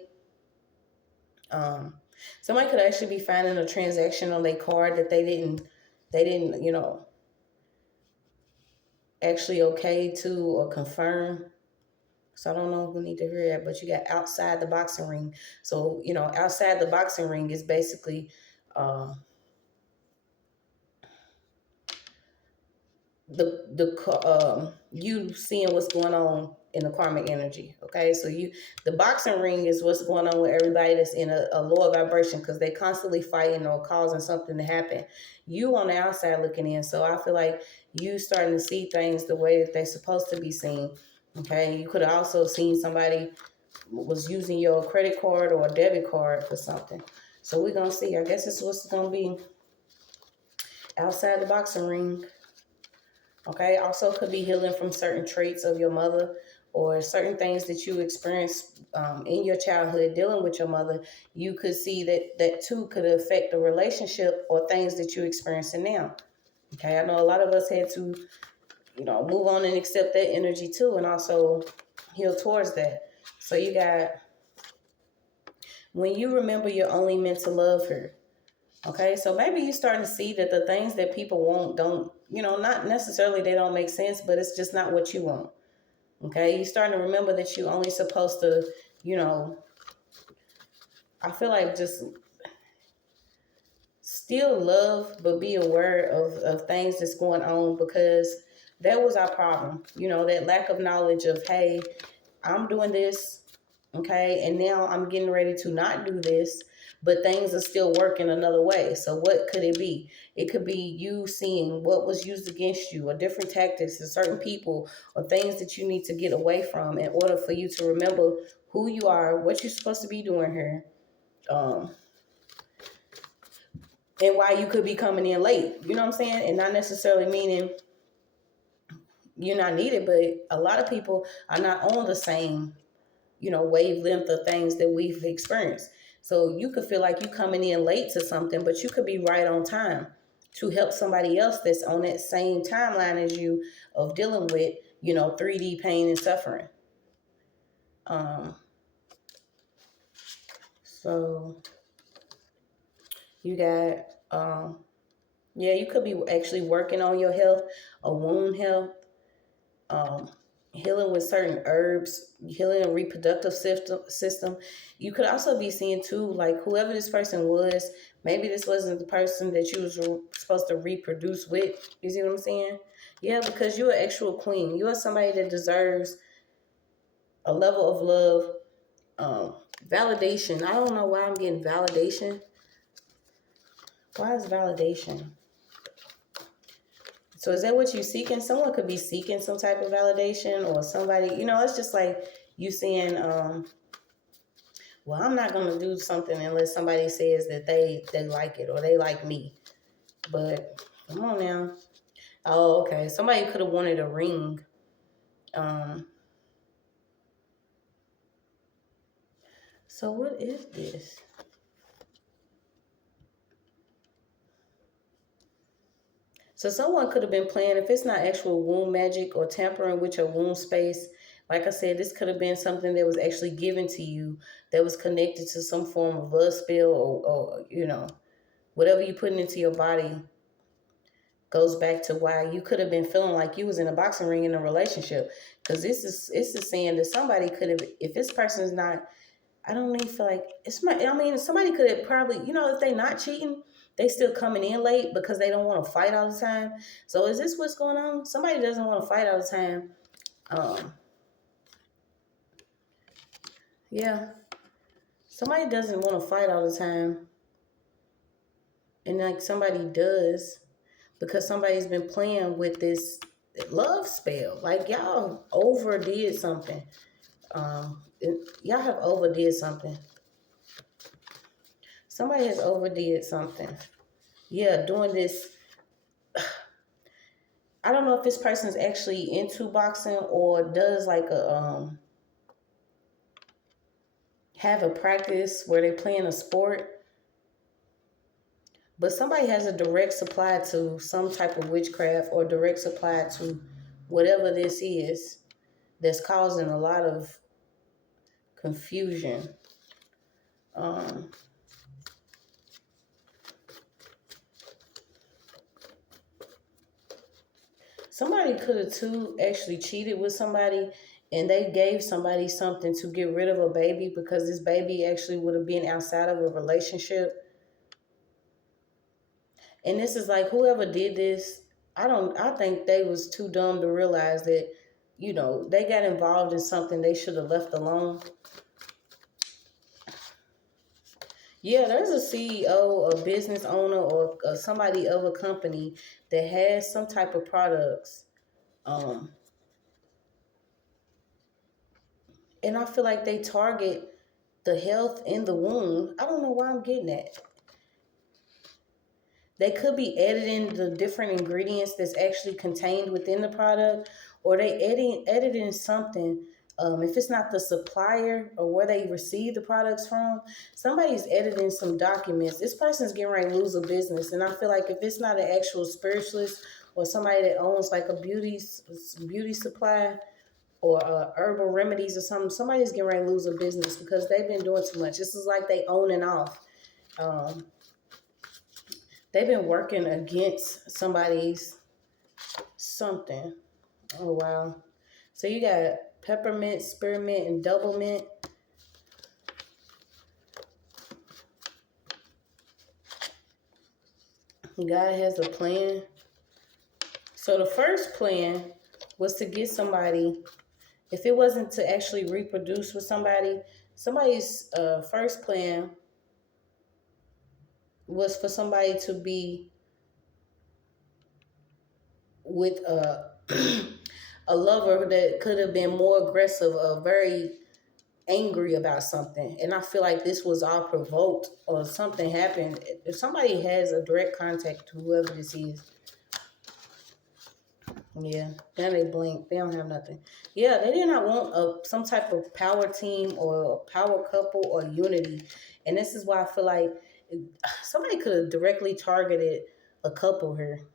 Somebody could actually be finding a transaction on their card that they didn't, actually okay to or confirm. So I don't know who need to hear that, but you got outside the boxing ring. So, outside the boxing ring is basically, you seeing what's going on in the karmic energy. Okay, so the boxing ring is what's going on with everybody that's in a lower vibration, because they constantly fighting or causing something to happen. You on the outside looking in, so I feel like you starting to see things the way that they're supposed to be seen. Okay, you could have also seen somebody was using your credit card or a debit card for something. So we're gonna see. I guess this is what's gonna be outside the boxing ring. Okay, also could be healing from certain traits of your mother, or certain things that you experienced in your childhood dealing with your mother. You could see that too could affect the relationship or things that you're experiencing now. Okay, I know a lot of us had to, move on and accept that energy too, and also heal towards that. So you got, when you remember you're only meant to love her. Okay, so maybe you're starting to see that the things that people want don't, not necessarily they don't make sense, but it's just not what you want. Okay, you're starting to remember that you're only supposed to, I feel like just still love, but be aware of things that's going on, because that was our problem. That lack of knowledge of, hey, I'm doing this, okay, and now I'm getting ready to not do this, but things are still working another way. So what could it be? It could be you seeing what was used against you, or different tactics and certain people, or things that you need to get away from in order for you to remember who you are, what you're supposed to be doing here, and why you could be coming in late. You know what I'm saying? And not necessarily meaning you're not needed, but a lot of people are not on the same, wavelength of things that we've experienced. So you could feel like you coming in late to something, but you could be right on time to help somebody else that's on that same timeline as you of dealing with, 3D pain and suffering. So you got, you could be actually working on your health, a wound health, healing with certain herbs, healing a reproductive system. You could also be seeing too, like whoever this person was, maybe this wasn't the person that you was supposed to reproduce with. You see what I'm saying? Yeah, because you're an actual queen. You are somebody that deserves a level of love, validation. I don't know why I'm getting validation. Why is validation? So is that what you're seeking? Someone could be seeking some type of validation, or somebody, it's just like you saying, well, I'm not going to do something unless somebody says that they like it or they like me. But come on now. Oh, okay. Somebody could have wanted a ring. So what is this? So someone could have been playing, if it's not actual womb magic or tampering with your womb space, like I said, this could have been something that was actually given to you that was connected to some form of love spell, or whatever you're putting into your body goes back to why you could have been feeling like you was in a boxing ring in a relationship. Because this is saying that somebody could have, if this person is not, I don't even feel like somebody could have probably, if they not cheating, they still coming in late because they don't want to fight all the time. So is this what's going on? Somebody doesn't want to fight all the time. Yeah. Somebody doesn't want to fight all the time. And like somebody does, because somebody's been playing with this love spell. Like y'all overdid something. Y'all have overdid something. Somebody has overdid something. Yeah, doing this. I don't know if this person's actually into boxing or does like a have a practice where they playing a sport. But somebody has a direct supply to some type of witchcraft, or direct supply to whatever this is that's causing a lot of confusion. Somebody could have too actually cheated with somebody, and they gave somebody something to get rid of a baby because this baby actually would have been outside of a relationship. And this is like whoever did this, I think they was too dumb to realize that, they got involved in something they should have left alone. Yeah, there's a CEO, a business owner, or somebody of a company that has some type of products. And I feel like they target the health in the womb. I don't know why I'm getting that. They could be editing the different ingredients that's actually contained within the product, or they editing something. If it's not the supplier or where they receive the products from, somebody's editing some documents. This person's getting ready to lose a business. And I feel like if it's not an actual spiritualist or somebody that owns like a beauty supply or herbal remedies or something, somebody's getting ready to lose a business because they've been doing too much. This is like they own and off. They've been working against somebody's something. Oh, wow. So you got peppermint, spearmint, and double mint. God has a plan. So the first plan was to get somebody, if it wasn't to actually reproduce with somebody's first plan was for somebody to be with a a lover that could have been more aggressive or very angry about something. And I feel like this was all provoked or something happened. If somebody has a direct contact to whoever this is, yeah, now they blink. They don't have nothing. Yeah, they did not want some type of power team or a power couple or unity. And this is why I feel like somebody could have directly targeted a couple here,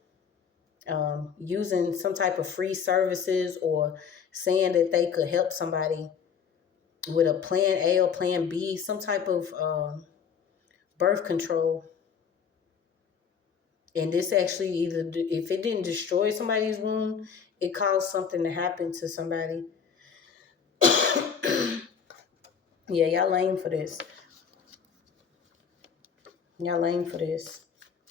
using some type of free services or saying that they could help somebody with a plan A or plan B, some type of birth control. And this actually either, if it didn't destroy somebody's womb, it caused something to happen to somebody. Yeah, y'all lame for this. Y'all lame for this.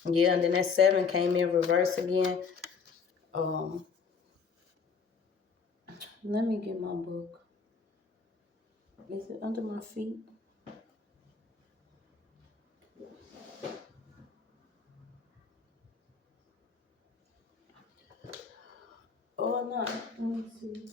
Yeah, and then that 7 came in reverse again. Let me get my book. Is it under my feet? Oh, no. Let me see.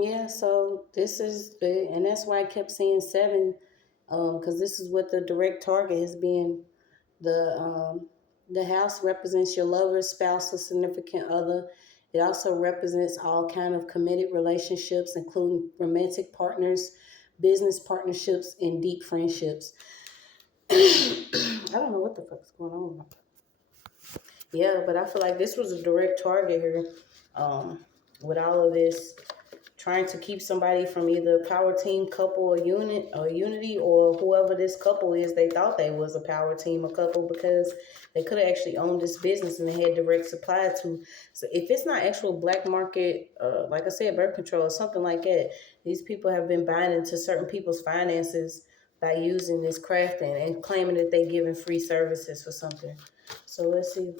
Yeah, so this is the, and that's why I kept saying 7, because this is what the direct target has been. The house represents your lover, spouse, or significant other. It also represents all kind of committed relationships, including romantic partners, business partnerships, and deep friendships. I don't know what the fuck is going on. Yeah, but I feel like this was a direct target here, with all of this, trying to keep somebody from either power team, couple, or unity, or whoever this couple is. They thought they was a power team or couple because they could have actually owned this business and they had direct supply to. So if it's not actual black market, like I said, birth control or something like that, these people have been buying into certain people's finances by using this crafting and claiming that they giving free services for something. So let's see.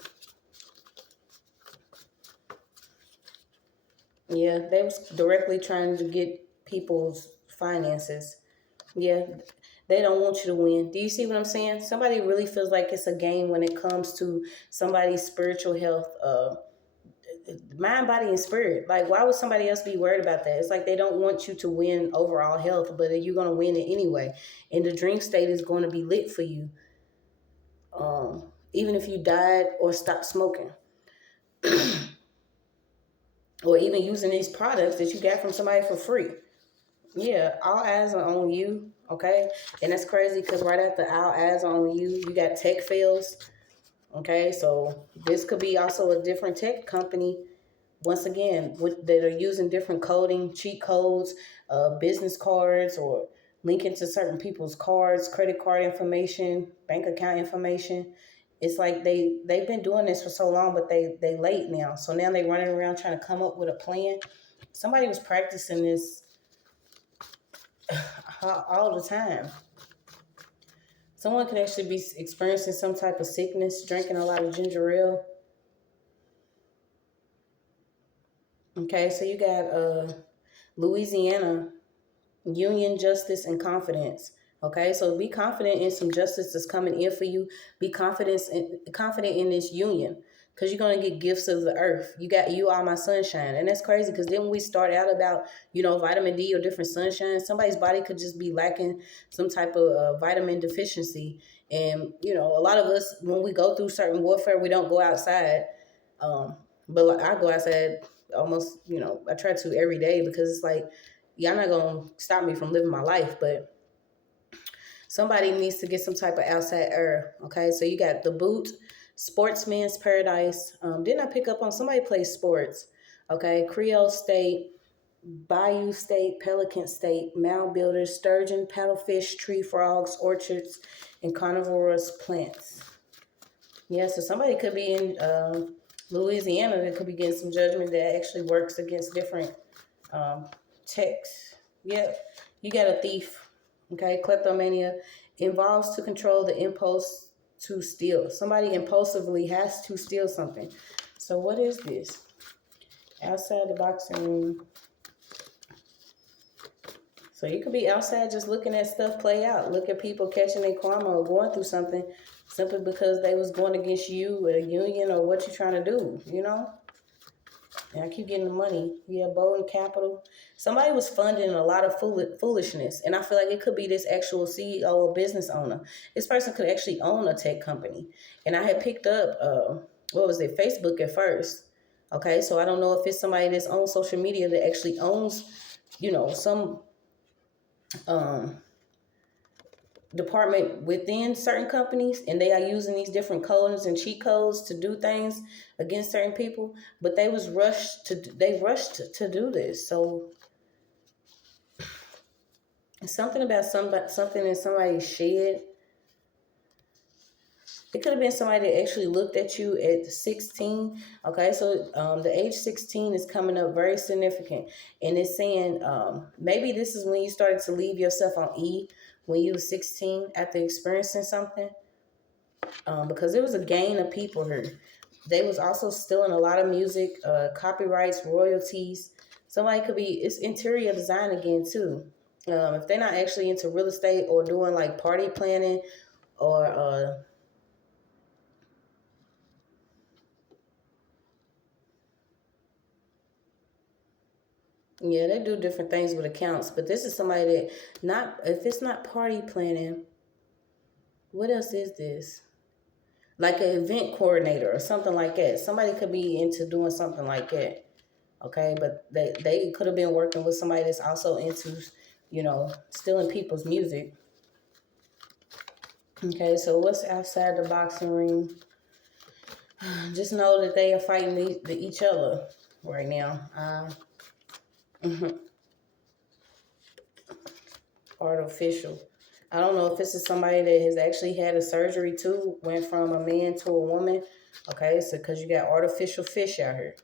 Yeah, they was directly trying to get people's finances. Yeah, they don't want you to win. Do you see what I'm saying? Somebody really feels like it's a game when it comes to somebody's spiritual health, mind, body, and spirit. Like, why would somebody else be worried about that? It's like they don't want you to win overall health, but you're going to win it anyway. And the dream state is going to be lit for you, even if you died or stopped smoking. Or even using these products that you got from somebody for free. Yeah, all eyes are on you, okay? And that's crazy because right after all eyes are on you, you got tech fails, okay? So this could be also a different tech company, once again, that are using different coding, cheat codes, business cards, or linking to certain people's cards, credit card information, bank account information. It's like they've been doing this for so long, but they late now. So now they running around trying to come up with a plan. Somebody was practicing this all the time. Someone could actually be experiencing some type of sickness, drinking a lot of ginger ale. Okay, so you got Louisiana, union, justice, and confidence. Okay, so be confident in some justice that's coming in for you. Be confident in this union, because you're gonna get gifts of the earth. You are my sunshine, and that's crazy because then we start out about vitamin D or different sunshine. Somebody's body could just be lacking some type of vitamin deficiency, and a lot of us, when we go through certain warfare, we don't go outside. But like, I go outside almost, I try to every day because it's like y'all not gonna stop me from living my life. But Somebody needs to get some type of outside air. Okay, so you got the boot, sportsman's paradise. Didn't I pick up on somebody plays sports? Okay, Creole State, Bayou State, Pelican State, mound builders, sturgeon, paddlefish, tree frogs, orchards, and carnivorous plants. Yeah, so somebody could be in Louisiana that could be getting some judgment that actually works against different texts. Yep, you got a thief. Okay, kleptomania involves to control the impulse to steal. Somebody impulsively has to steal something. So what is this? Outside the boxing room. So you could be outside just looking at stuff play out. Look at people catching their karma or going through something simply because they was going against you or a union or what you're trying to do, you know? And I keep getting the money. Yeah, Bowen Capital. Somebody was funding a lot of foolishness. And I feel like it could be this actual CEO or business owner. This person could actually own a tech company. And I had picked up, Facebook at first. Okay, so I don't know if it's somebody that's on social media that actually owns, some department within certain companies, and they are using these different codes and cheat codes to do things against certain people, but they rushed to do this. So something about something in somebody's shed. It could have been somebody that actually looked at you at 16. Okay, so the age 16 is coming up very significant. And it's saying maybe this is when you started to leave yourself on E when you were 16 after experiencing something. Because there was a gain of people here. They was also stealing a lot of music, copyrights, royalties. Somebody could be, it's interior design again too. If they're not actually into real estate or doing like party planning or yeah, they do different things with accounts, but this is somebody that if it's not party planning, what else is this? Like an event coordinator or something like that. Somebody could be into doing something like that. Okay, but they could have been working with somebody that's also into, stealing people's music. Okay, so what's outside the boxing ring? Just know that they are fighting each other right now. Artificial. I don't know if this is somebody that has actually had a surgery too, went from a man to a woman. Okay, so because you got artificial fish out here.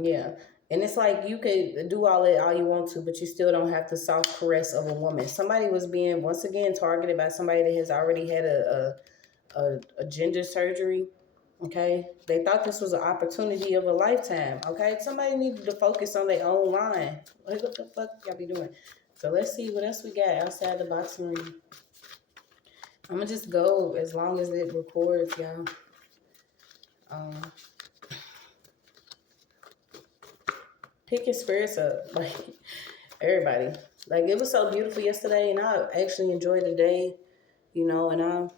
Yeah. And it's like you could do all you want to, but you still don't have the soft caress of a woman. Somebody was being, once again, targeted by somebody that has already had a gender surgery. Okay. They thought this was an opportunity of a lifetime. Okay. Somebody needed to focus on their own line. What the fuck y'all be doing? So let's see what else we got outside the boxing ring. I'm going to just go as long as it records, y'all. Pick your spirits up. Like, everybody. Like, it was so beautiful yesterday, and I actually enjoyed the day, and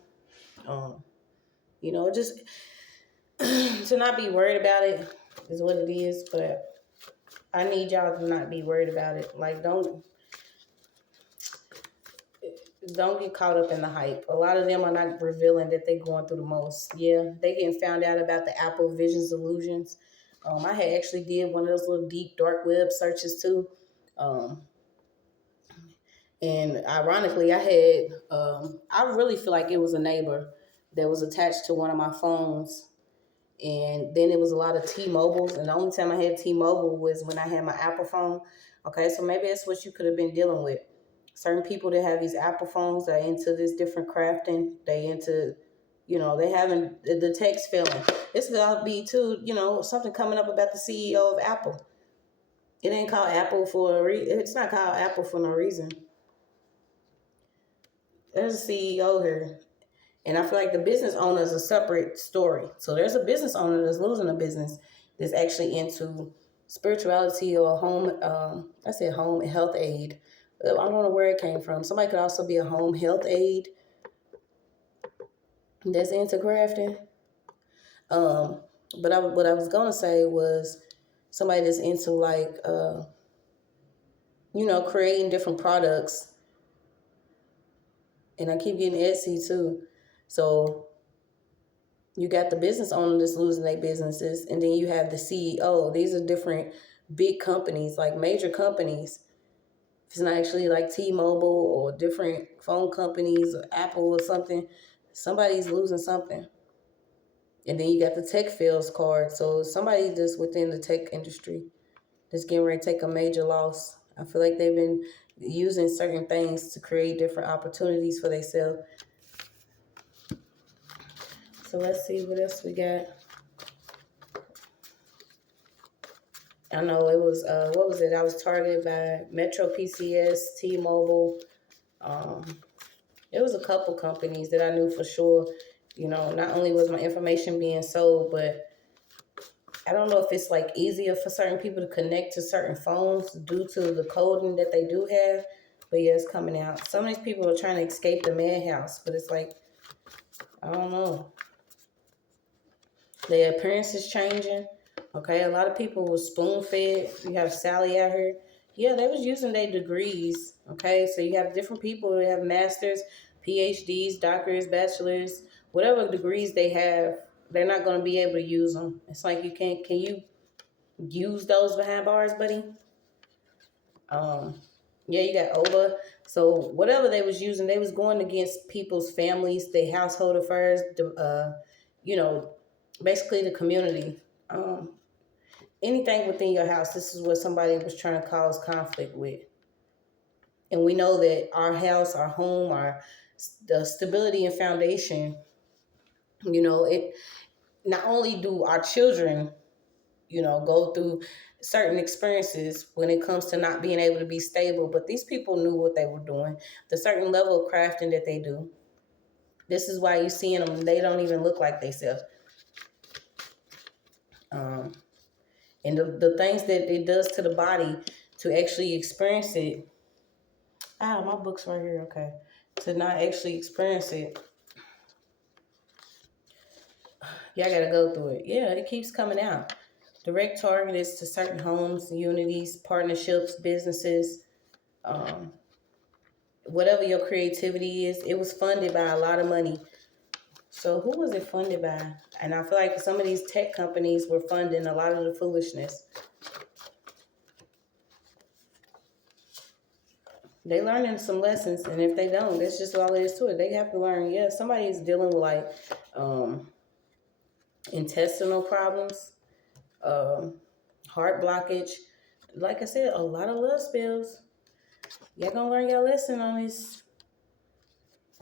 just to not be worried about it is what it is, but I need y'all to not be worried about it. Like, don't get caught up in the hype. A lot of them are not revealing that they're going through the most. Yeah, they getting found out about the Apple Visions illusions. I had actually did one of those little deep dark web searches too. And ironically, I really feel like it was a neighbor that was attached to one of my phones. And then it was a lot of T-Mobiles. And the only time I had T-Mobile was when I had my Apple phone. Okay, so maybe that's what you could have been dealing with. Certain people that have these Apple phones are into this different crafting. They into, they having the text failing. This could be too, something coming up about the CEO of Apple. It ain't called Apple for a reason. It's not called Apple for no reason. There's a CEO here. And I feel like the business owner is a separate story. So there's a business owner that's losing a business that's actually into spirituality or home, home health aid. I don't know where it came from. Somebody could also be a home health aid that's into crafting. But what I was going to say was somebody that's into like you know, creating different products. And I keep getting Etsy too. So you got the business owner that's losing their businesses, and then you have the CEO. These are different big companies, like major companies. If it's not actually like T-Mobile or different phone companies or Apple or something, somebody's losing something. And then you got the tech fails card. So somebody just within the tech industry that's getting ready to take a major loss. I feel like they've been using certain things to create different opportunities for themselves. So let's see what else we got. I know it was, what was it? I was targeted by Metro PCS, T-Mobile. It was a couple companies that I knew for sure. You know, not only was my information being sold, but I don't know if it's like easier for certain people to connect to certain phones due to the coding that they do have. But yeah, it's coming out. Some of these people are trying to escape the madhouse, but it's like, I don't know. Their appearance is changing. Okay, a lot of people were spoon-fed. You have Sally out here. Yeah, they was using their degrees. Okay, so you have different people who have masters, PhDs, doctors, bachelors, whatever degrees they have. They're not going to be able to use them. It's like you can't. Can you use those behind bars, buddy? Yeah, you got OBA. So whatever they was using, they was going against people's families, their household affairs, you know, basically the community. Anything within your house, this is what somebody was trying to cause conflict with. And we know that our house, our home, the stability and foundation, you know, it not only do our children, you know, go through certain experiences when it comes to not being able to be stable, but these people knew what they were doing, the certain level of crafting that they do. This is why you're seeing them, they don't even look like themselves. And the things that it does to the body to actually experience it. Ah, my book's right here, okay. To not actually experience it. Y'all gotta go through it. Yeah, it keeps coming out. Direct target is to certain homes, unities, partnerships, businesses, whatever your creativity is. It was funded by a lot of money. So who was it funded by? And I feel like some of these tech companies were funding a lot of the foolishness. They learning some lessons, and if they don't, that's just all there is to it. They have to learn. Yeah, somebody's dealing with like intestinal problems, heart blockage. Like I said, a lot of love spells. Y'all gonna learn your lesson on this.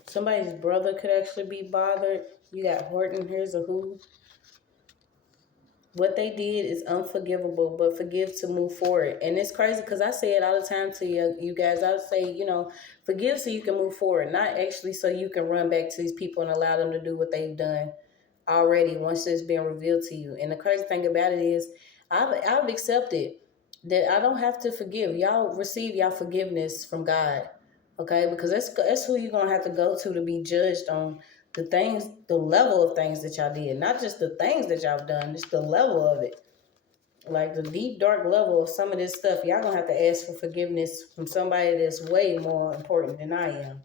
Somebody's brother could actually be bothered. You got Horton, here's a who. What they did is unforgivable, but forgive to move forward. And it's crazy because I say it all the time to you guys. I would say, you know, forgive so you can move forward, not actually so you can run back to these people and allow them to do what they've done already once it's been revealed to you. And the crazy thing about it is I've accepted that I don't have to forgive. Y'all receive y'all forgiveness from God. Okay? Because that's who you're gonna have to go to be judged on the things, the level of things that y'all did. Not just the things that y'all done, just the level of it. Like the deep, dark level of some of this stuff, y'all gonna have to ask for forgiveness from somebody that's way more important than I am.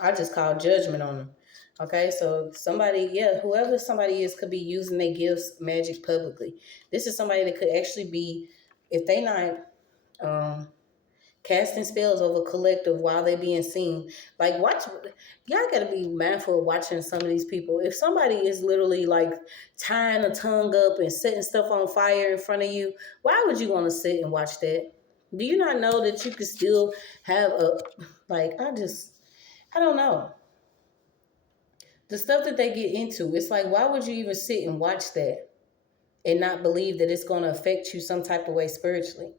I just call judgment on them. Okay, so somebody, yeah, whoever somebody is could be using their gifts magic publicly. This is somebody that could actually be, if they not casting spells over collective while they being seen. Like watch, y'all gotta be mindful of watching some of these people. If somebody is literally like tying a tongue up and setting stuff on fire in front of you, why would you want to sit and watch that? Do you not know that you could still have a, like, I don't know. The stuff that they get into, it's like, why would you even sit and watch that and not believe that it's going to affect you some type of way spiritually?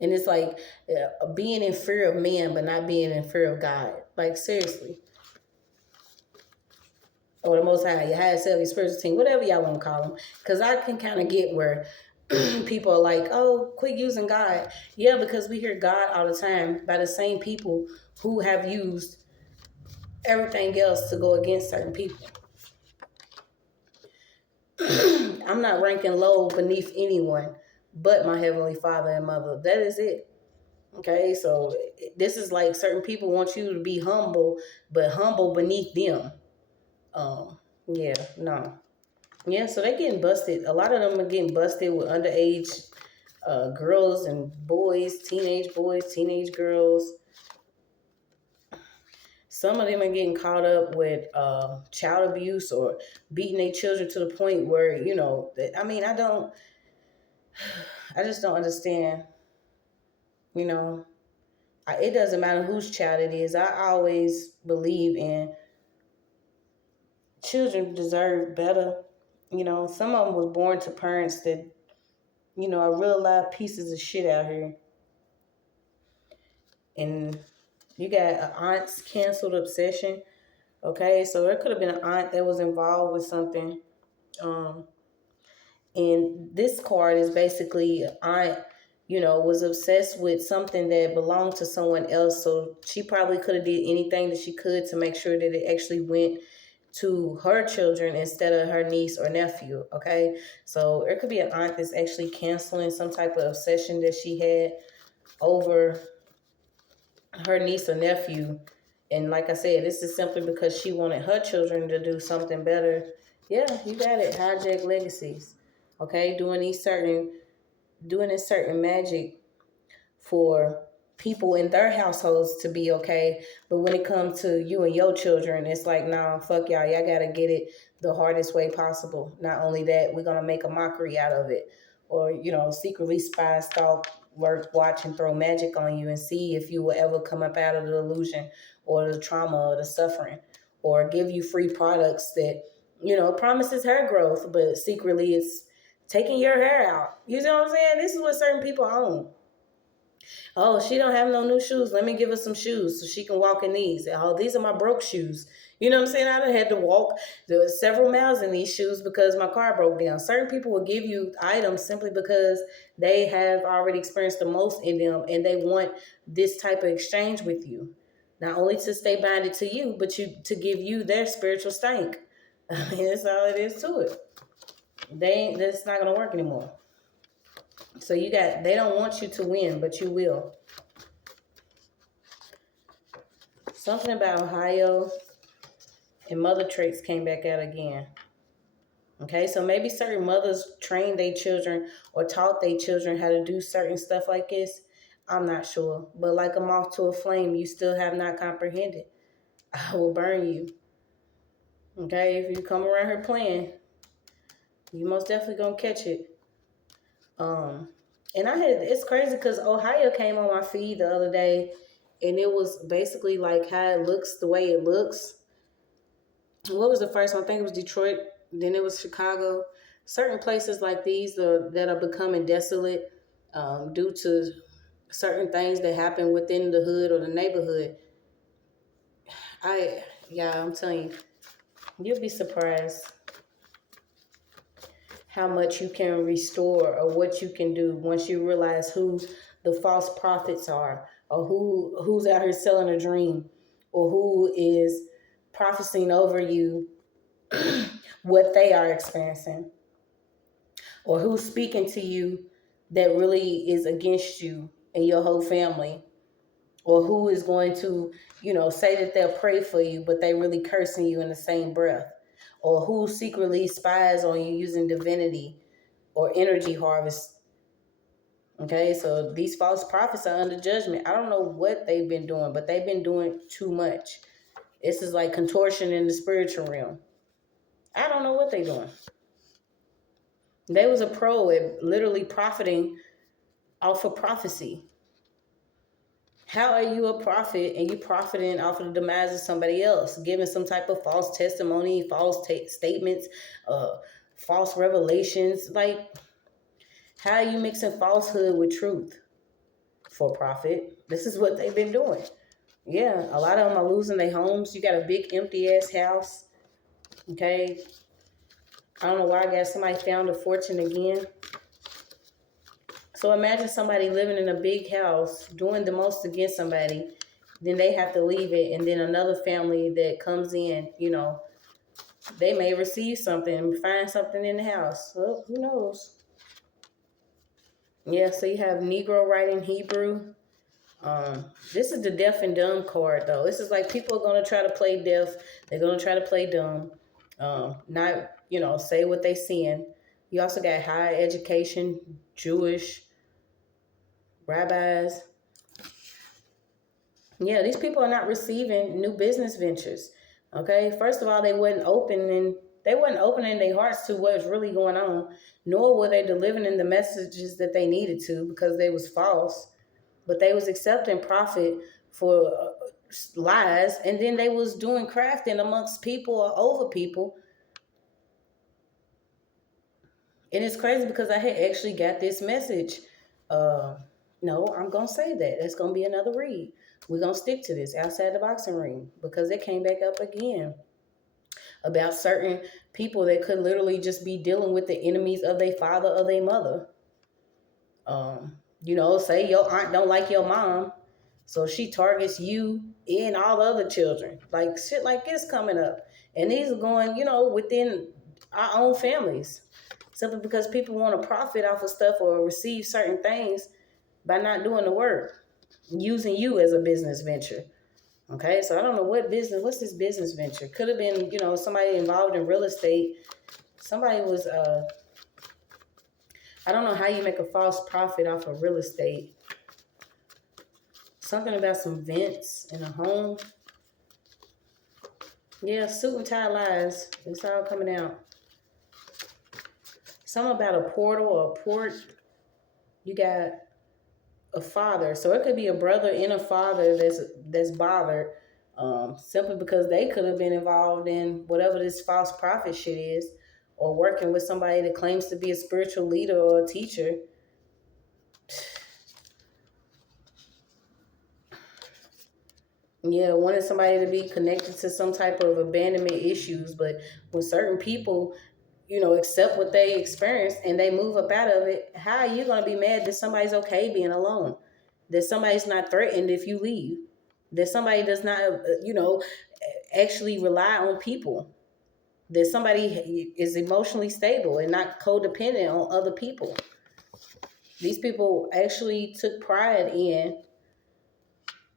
And it's like being in fear of man, but not being in fear of God. Like, seriously. Or the Most High, your higher self, your spiritual team, whatever y'all want to call them. Because I can kind of get where people are like, oh, quit using God. Yeah, because we hear God all the time by the same people who have used everything else to go against certain people. I'm not ranking low beneath anyone, but my Heavenly Father and Mother. That is it. Okay, so this is like certain people want you to be humble, but humble beneath them. Yeah, no. Yeah, so they're getting busted. A lot of them are getting busted with underage girls and boys, teenage girls. Some of them are getting caught up with child abuse or beating their children to the point where, I mean, I just don't understand, you know. It doesn't matter whose child it is. I always believe in children deserve better. Some of them was born to parents that, are real life pieces of shit out here. And you got an aunt's canceled obsession. Okay, so there could have been an aunt that was involved with something. And this card is basically an aunt, was obsessed with something that belonged to someone else. So she probably could have did anything that she could to make sure that it actually went to her children instead of her niece or nephew. Okay, so there could be an aunt that's actually canceling some type of obsession that she had over her niece or nephew. And like I said, this is simply because she wanted her children to do something better. Yeah, you got it. Hijack legacies. Okay, doing this certain magic for people in their households to be okay. But when it comes to you and your children, it's like, nah, fuck y'all. Y'all got to get it the hardest way possible. Not only that, we're going to make a mockery out of it. Or, secretly spy, stalk, work, watch, and throw magic on you and see if you will ever come up out of the illusion or the trauma or the suffering. Or give you free products that, promises her growth, but secretly it's taking your hair out. You know what I'm saying? This is what certain people own. Oh, she don't have no new shoes. Let me give her some shoes so she can walk in these. Oh, these are my broke shoes. You know what I'm saying? I done had to walk several miles in these shoes because my car broke down. Certain people will give you items simply because they have already experienced the most in them and they want this type of exchange with you. Not only to stay binded to you, but to give you their spiritual stank. I mean, that's all it is to it. That's not gonna work anymore. So they don't want you to win, but you will. Something about Ohio and mother traits came back out again. Okay, so maybe certain mothers trained their children or taught their children how to do certain stuff like this. I'm not sure. But like a moth to a flame, you still have not comprehended. I will burn you. Okay, if you come around here playing, you most definitely gonna catch it. And it's crazy because Ohio came on my feed the other day, and it was basically like how it looks, the way it looks. What was the first one? I think it was Detroit. Then it was Chicago. Certain places like these that are becoming desolate due to certain things that happen within the hood or the neighborhood. I'm telling you, you'll be surprised how much you can restore or what you can do once you realize who the false prophets are, or who's out here selling a dream, or who is prophesying over you what they are experiencing, or who's speaking to you that really is against you and your whole family, or who is going to, say that they'll pray for you, but they really cursing you in the same breath, or who secretly spies on you using divinity or energy harvest. Okay, so these false prophets are under judgment. I don't know what they've been doing, but they've been doing too much. This is like contortion in the spiritual realm. I don't know what they're doing. They was a pro at literally profiting off of prophecy. How are you a prophet and you profiting off of the demise of somebody else, giving some type of false testimony, false statements, false revelations? Like, how are you mixing falsehood with truth for profit? This is what they've been doing. Yeah, a lot of them are losing their homes. You got a big empty ass house. Okay. I don't know why I guess somebody found a fortune again. So imagine somebody living in a big house, doing the most against somebody, then they have to leave it, and then another family that comes in, they may receive something and find something in the house. Well, who knows? Yeah, so you have Negro writing Hebrew. This is the deaf and dumb card, though. This is like people are gonna try to play deaf. They're gonna try to play dumb. Not say what they seeing. You also got higher education, Jewish rabbis. Yeah, these people are not receiving new business ventures. Okay, first of all, they wasn't opening their hearts to what's really going on, nor were they delivering the messages that they needed to because they was false. But they was accepting profit for lies, and then they was doing crafting amongst people or over people. And it's crazy because I had actually got this message. No, I'm gonna say that. That's gonna be another read. We're gonna stick to this outside the boxing ring because it came back up again about certain people that could literally just be dealing with the enemies of their father or their mother. Say your aunt don't like your mom, so she targets you and all the other children. Like shit like this coming up. And these are going, within our own families. Simply because people want to profit off of stuff or receive certain things by not doing the work, using you as a business venture. Okay, so I don't know what's this business venture? Could have been, somebody involved in real estate. Somebody was, I don't know how you make a false profit off of real estate. Something about some vents in a home. Yeah, suit and tie lies. It's all coming out. Something about a portal or a port. You got a father. So it could be a brother and a father that's bothered. Simply because they could have been involved in whatever this false prophet shit is, or working with somebody that claims to be a spiritual leader or a teacher. Yeah, wanting somebody to be connected to some type of abandonment issues, but when certain people, accept what they experience and they move up out of it, how are you going to be mad that somebody's okay being alone? That somebody's not threatened if you leave? That somebody does not, actually rely on people? That somebody is emotionally stable and not codependent on other people? These people actually took pride in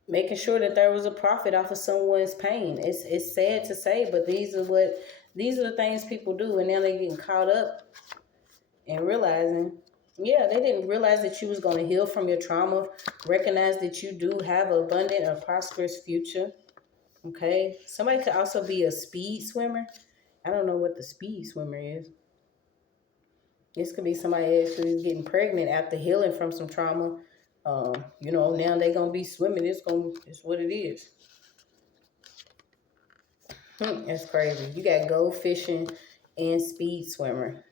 making sure that there was a profit off of someone's pain. It's sad to say, but these are the things people do, and now they're getting caught up and realizing, yeah, they didn't realize that you was going to heal from your trauma, recognize that you do have an abundant or prosperous future. Okay, somebody could also be a speed swimmer. I don't know what the speed swimmer is. This could be somebody actually getting pregnant after healing from some trauma. Now they're gonna be swimming. It's what it is. That's crazy. You got go fishing and speed swimmer.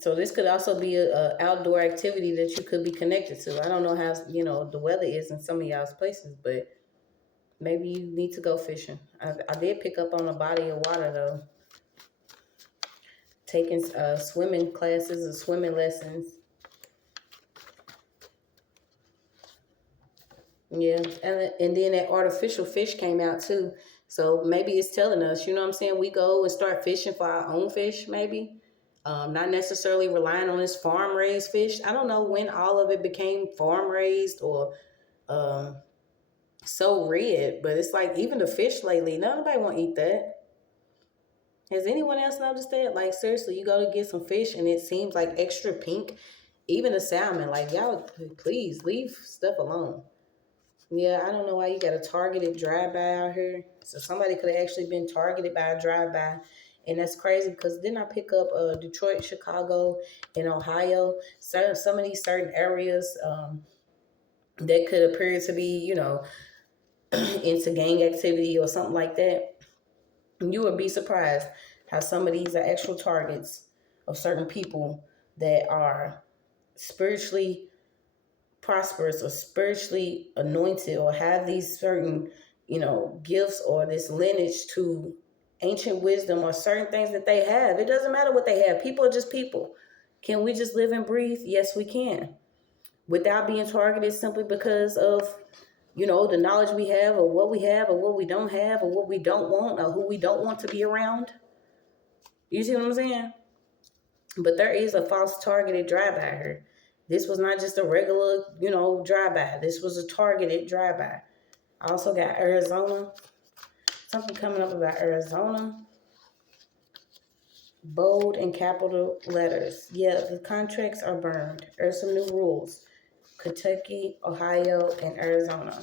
So this could also be a outdoor activity that you could be connected to. I don't know how the weather is in some of y'all's places, but maybe you need to go fishing. I did pick up on a body of water though. Taking swimming classes or swimming lessons. Yeah, and then that artificial fish came out too. So maybe it's telling us, you know what I'm saying? We go and start fishing for our own fish, maybe. Not necessarily relying on this farm raised fish. I don't know when all of it became farm raised or so red, but it's like even the fish lately, nobody want to eat that. Has anyone else noticed that? Like seriously, you go to get some fish and it seems like extra pink. Even the salmon, like y'all, please leave stuff alone. Yeah, I don't know why you got a targeted drive-by out here. So somebody could have actually been targeted by a drive-by. And that's crazy because didn't I pick up Detroit, Chicago, and Ohio? Some of these certain areas that could appear to be, into gang activity or something like that. You would be surprised how some of these are actual targets of certain people that are spiritually prosperous or spiritually anointed or have these certain, gifts or this lineage to ancient wisdom or certain things that they have. It doesn't matter what they have. People are just people. Can we just live and breathe? Yes, we can. Without being targeted simply because of, the knowledge we have or what we don't have or what we don't want or who we don't want to be around. You see what I'm saying? But there is a false targeted drive-by here. This was not just a regular, drive-by. This was a targeted drive-by. I also got Arizona. Something coming up about Arizona. Bold and capital letters. Yeah, the contracts are burned. There's some new rules. Kentucky, Ohio, and Arizona.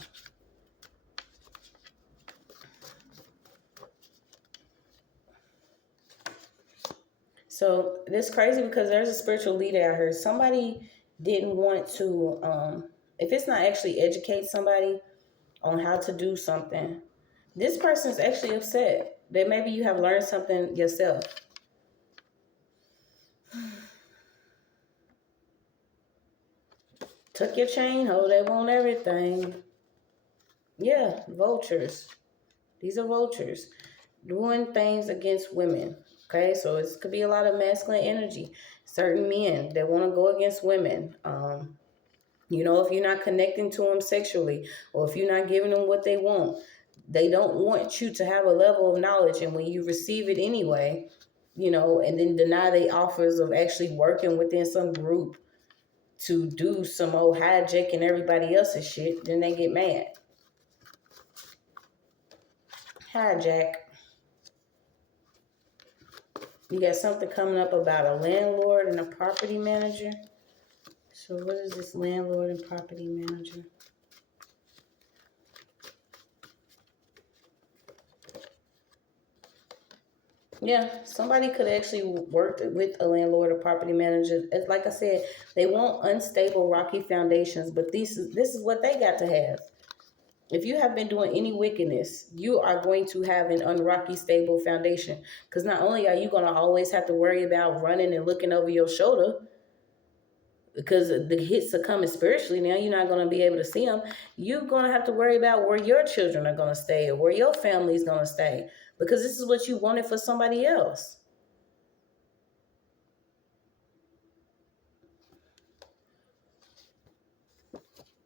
So this crazy because there's a spiritual leader out here. Somebody didn't want to, if it's not actually educate somebody on how to do something, this person's actually upset that maybe you have learned something yourself. Tuck your chain, hold they want everything. Yeah, vultures. These are vultures doing things against women. Okay, so it could be a lot of masculine energy. Certain men that want to go against women. If you're not connecting to them sexually, or if you're not giving them what they want, they don't want you to have a level of knowledge. And when you receive it anyway, and then deny the offers of actually working within some group to do some old hijacking everybody else's shit, then they get mad. Hijack. You got something coming up about a landlord and a property manager. So what is this landlord and property manager? Yeah, somebody could actually work with a landlord or property manager. Like I said, they want unstable, rocky foundations, but this is what they got to have. If you have been doing any wickedness, you are going to have an unrocky, stable foundation. Because not only are you going to always have to worry about running and looking over your shoulder, because the hits are coming spiritually now, you're not going to be able to see them. You're going to have to worry about where your children are going to stay or where your family is going to stay, because this is what you wanted for somebody else.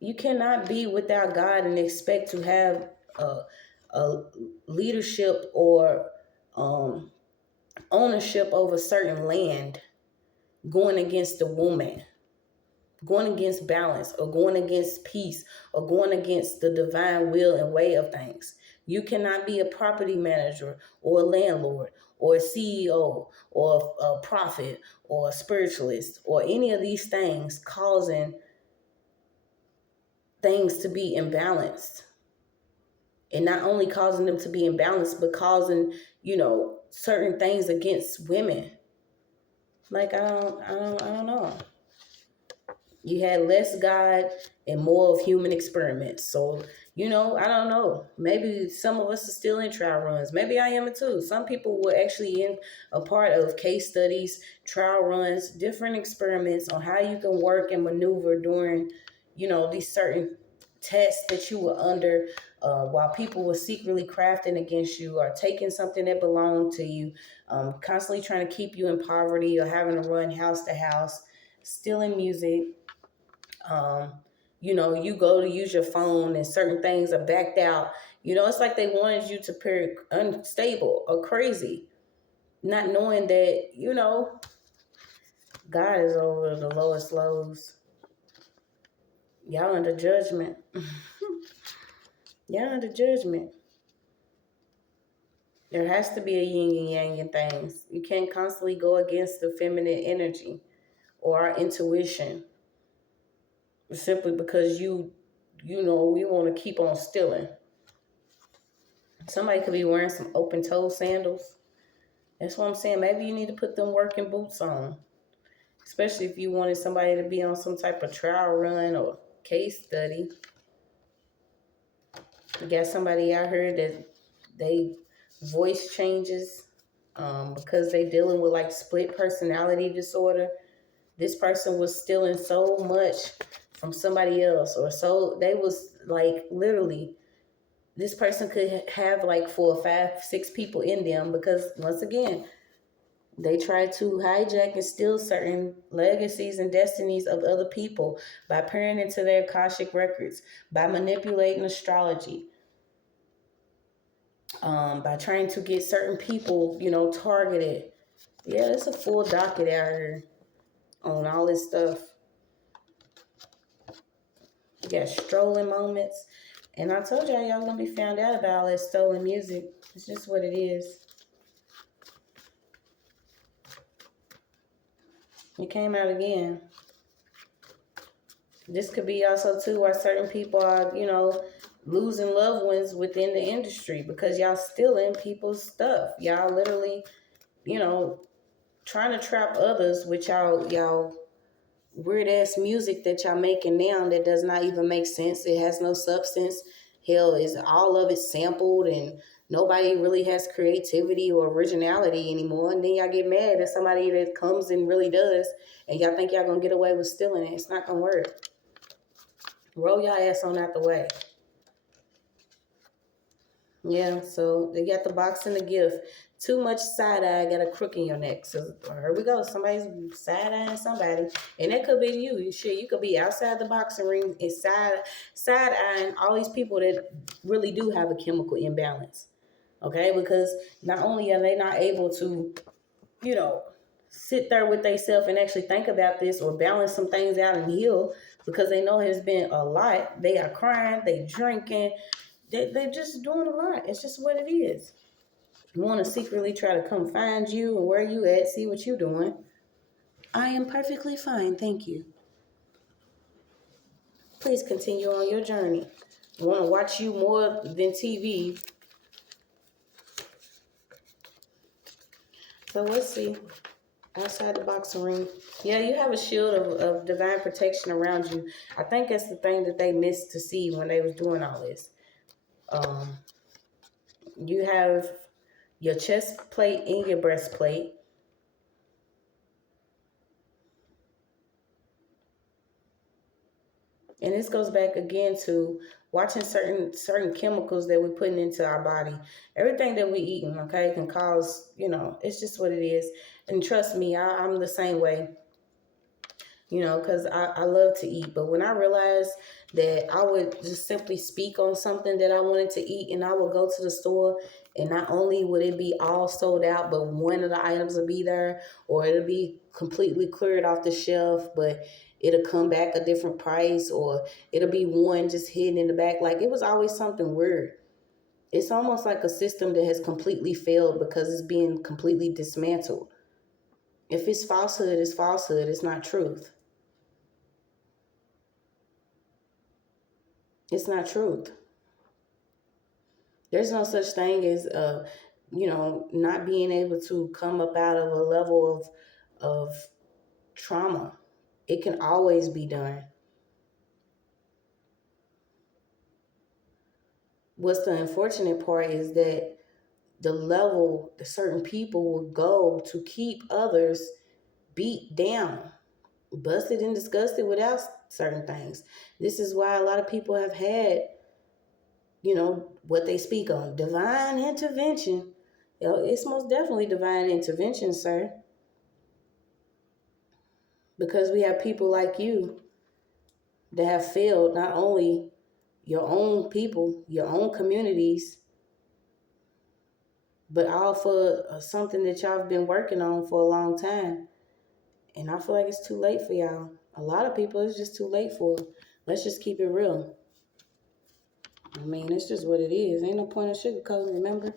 You cannot be without God and expect to have a leadership or ownership over certain land going against the woman, going against balance, or going against peace, or going against the divine will and way of things. You cannot be a property manager or a landlord or a CEO or a prophet or a spiritualist or any of these things causing things to be imbalanced. And not only causing them to be imbalanced, but causing, certain things against women. Like, I don't know. You had less God and more of human experiments. So, I don't know. Maybe some of us are still in trial runs. Maybe I am too. Some people were actually in a part of case studies, trial runs, different experiments on how you can work and maneuver during, these certain tests that you were under, while people were secretly crafting against you or taking something that belonged to you, constantly trying to keep you in poverty or having to run house to house, stealing music. You go to use your phone and certain things are backed out. It's like they wanted you to appear unstable or crazy, not knowing that, God is over the lowest lows. Y'all under judgment. Y'all under judgment. There has to be a yin and yang in things. You can't constantly go against the feminine energy or our intuition simply because we want to keep on stealing. Somebody could be wearing some open-toe sandals. That's what I'm saying. Maybe you need to put them working boots on, especially if you wanted somebody to be on some type of trial run or case study. You got somebody out here that they voice changes because they dealing with like split personality disorder. This person was stealing so much from somebody else, or so they was like literally, this person could have like 4, 5, 6 people in them, because once again, they try to hijack and steal certain legacies and destinies of other people by peering into their Akashic records, by manipulating astrology, by trying to get certain people, targeted. Yeah, it's a full docket out here on all this stuff. You got strolling moments. And I told y'all gonna be found out about all that stolen music. It's just what it is. It came out again. This could be also too why certain people are, losing loved ones within the industry because y'all stealing people's stuff. Y'all literally, trying to trap others with y'all weird ass music that y'all making now that does not even make sense. It has no substance. Hell, is all of it sampled and nobody really has creativity or originality anymore. And then y'all get mad at somebody that comes and really does, and y'all think y'all gonna get away with stealing it. It's not gonna work. Roll y'all ass on out the way. Yeah, so they got the box and the gift. Too much side-eye, got a crook in your neck. So here we go. Somebody's side-eyeing somebody. And that could be you. Shit, you could be outside the boxing ring and side-eyeing all these people that really do have a chemical imbalance. Okay? Because not only are they not able to, sit there with themselves and actually think about this or balance some things out and heal because they know there's been a lot. They are crying, they drinking, they're just doing a lot. It's just what it is. You want to secretly try to come find you and where you at, see what you doing. I am perfectly fine, thank you. Please continue on your journey. I want to watch you more than TV. So let's see. Outside the boxing ring. Yeah, you have a shield of divine protection around you. I think that's the thing that they missed to see when they was doing all this. You have your chest plate and your breastplate. And this goes back again to watching certain chemicals that we're putting into our body. Everything that we eating, okay, can cause, it's just what it is. And trust me, I'm the same way. Because I love to eat. But when I realized that I would just simply speak on something that I wanted to eat, and I would go to the store, and not only would it be all sold out, but one of the items will be there, or it'll be completely cleared off the shelf, but it'll come back a different price, or it'll be one just hidden in the back. Like, it was always something weird. It's almost like a system that has completely failed because it's being completely dismantled. If it's falsehood, it's falsehood. It's not truth. It's not truth. There's no such thing as, not being able to come up out of a level of trauma. It can always be done. What's the unfortunate part is that the level that certain people will go to keep others beat down, busted and disgusted without certain things. This is why a lot of people have had, what they speak on, divine intervention. It's most definitely divine intervention, sir. Because we have people like you that have failed not only your own people, your own communities, but all for something that y'all have been working on for a long time. And I feel like it's too late for y'all. A lot of people, it's just too late for. Let's just keep it real. I mean, it's just what it is. Ain't no point in sugarcoating, remember?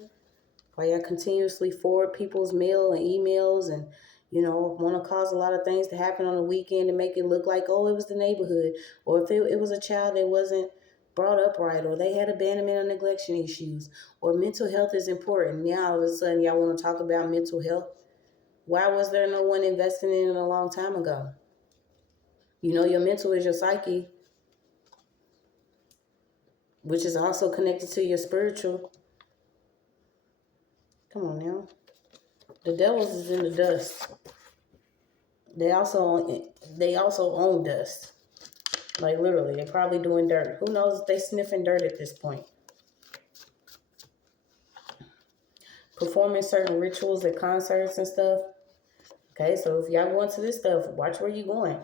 Why y'all continuously forward people's mail and emails and, want to cause a lot of things to happen on the weekend to make it look like, oh, it was the neighborhood. Or if it was a child that wasn't brought up right, or they had abandonment or neglection issues, or mental health is important. Now, all of a sudden, y'all want to talk about mental health. Why was there no one investing in it a long time ago? Your mental is your psyche, which is also connected to your spiritual. Come on now. The devils is in the dust. They also own dust. Like, literally, they're probably doing dirt. Who knows if they sniffing dirt at this point? Performing certain rituals at concerts and stuff. Okay, so if y'all going to this stuff, watch where you going.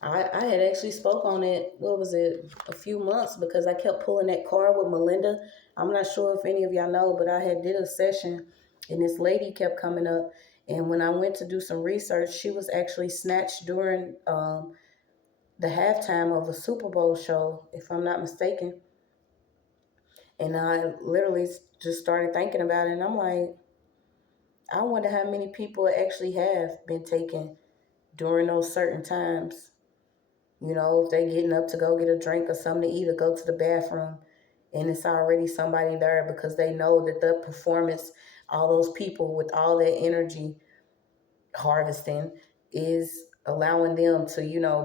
I had actually spoke on it, a few months, because I kept pulling that card with Melinda. I'm not sure if any of y'all know, but I did a session, and this lady kept coming up. And when I went to do some research, she was actually snatched during the halftime of a Super Bowl show, if I'm not mistaken. And I literally just started thinking about it, and I'm like, I wonder how many people actually have been taken during those certain times. You know, if they getting up to go get a drink or something to eat or go to the bathroom, and it's already somebody there because they know that the performance, all those people with all that energy harvesting is allowing them to,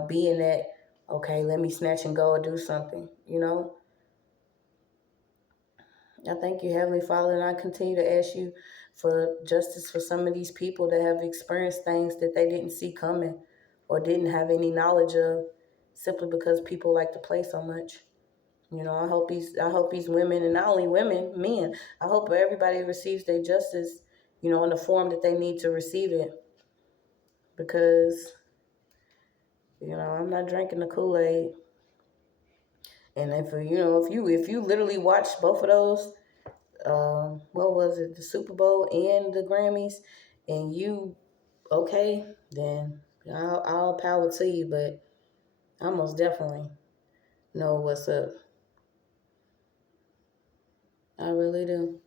be in that, okay, let me snatch and go or do something, I thank you, Heavenly Father, and I continue to ask you for justice for some of these people that have experienced things that they didn't see coming or didn't have any knowledge of, simply because people like to play so much. I hope these women, and not only women, men, I hope everybody receives their justice, in the form that they need to receive it. Because, I'm not drinking the Kool-Aid. And if you literally watch both of those, what was it, the Super Bowl and the Grammys, and you okay, then all power to you. But I most definitely know what's up. I really do.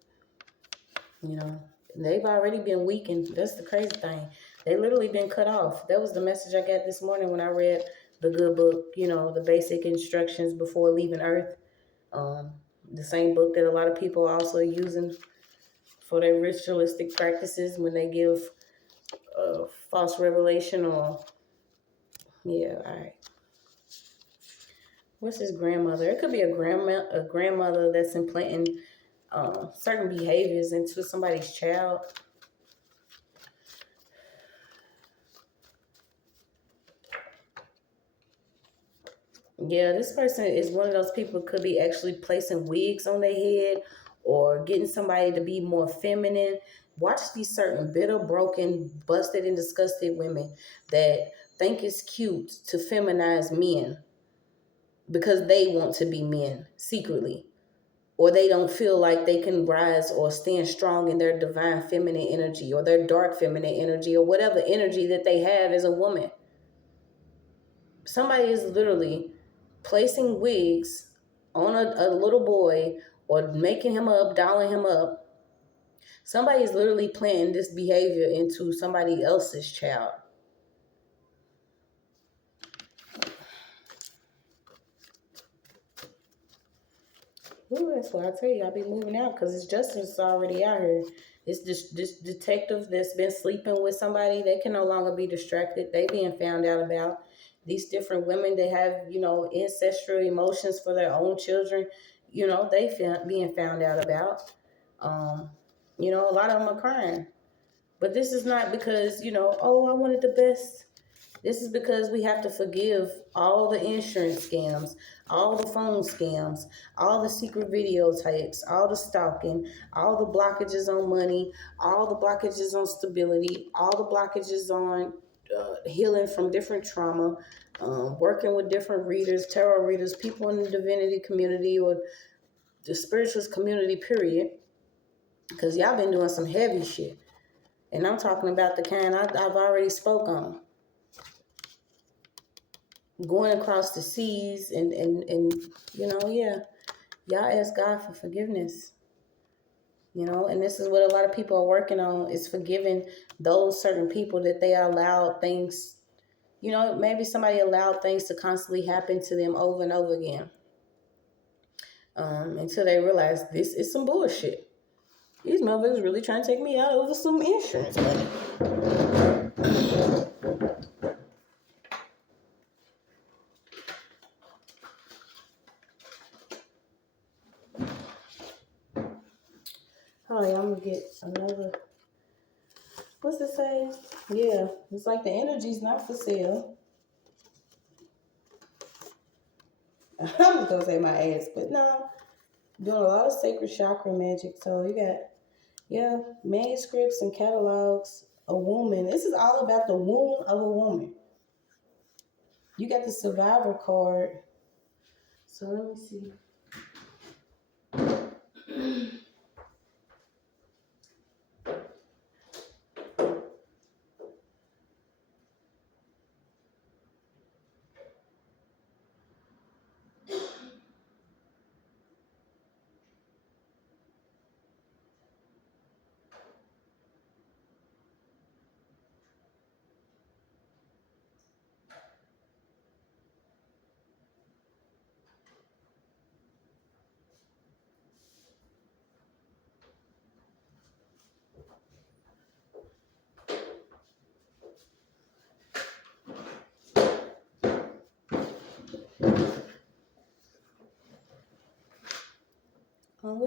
They've already been weakened. That's the crazy thing. They literally been cut off. That was the message I got this morning when I read the good book, the basic instructions before leaving Earth. The same book that a lot of people are also using for their ritualistic practices when they give false revelation or, yeah, all right. What's his grandmother? It could be a grandmother that's implanting certain behaviors into somebody's child. Yeah, this person is one of those people who could be actually placing wigs on their head or getting somebody to be more feminine. Watch these certain bitter, broken, busted, and disgusted women that think it's cute to feminize men because they want to be men secretly, or they don't feel like they can rise or stand strong in their divine feminine energy or their dark feminine energy or whatever energy that they have as a woman. Somebody is literally placing wigs on a little boy or making him up, dolling him up. Somebody is literally planting this behavior into somebody else's child. Ooh, that's why I tell you, I'll be moving out because it's justice already out here. It's this detective that's been sleeping with somebody. They can no longer be distracted. They being found out about. These different women that have, ancestral emotions for their own children, they being found out about. A lot of them are crying. But this is not because, oh, I wanted the best. This is because we have to forgive all the insurance scams, all the phone scams, all the secret videotapes, all the stalking, all the blockages on money, all the blockages on stability, all the blockages on healing from different trauma, working with different readers, tarot readers, people in the divinity community or the spiritualist community, period. Because y'all been doing some heavy shit. And I'm talking about the kind I've already spoke on. Going across the seas and yeah. Y'all ask God for forgiveness. And this is what a lot of people are working on, is forgiving those certain people that they allowed things, maybe somebody allowed things to constantly happen to them over and over again. Until they realize this is some bullshit. These motherfuckers really trying to take me out over some insurance money. Oh yeah, I'm gonna get another. What's it say? Yeah, it's like the energy's not for sale. I'm just gonna say my ass, but no, doing a lot of sacred chakra magic. So you got, manuscripts and catalogs. A woman. This is all about the womb of a woman. You got the survivor card. So let me see.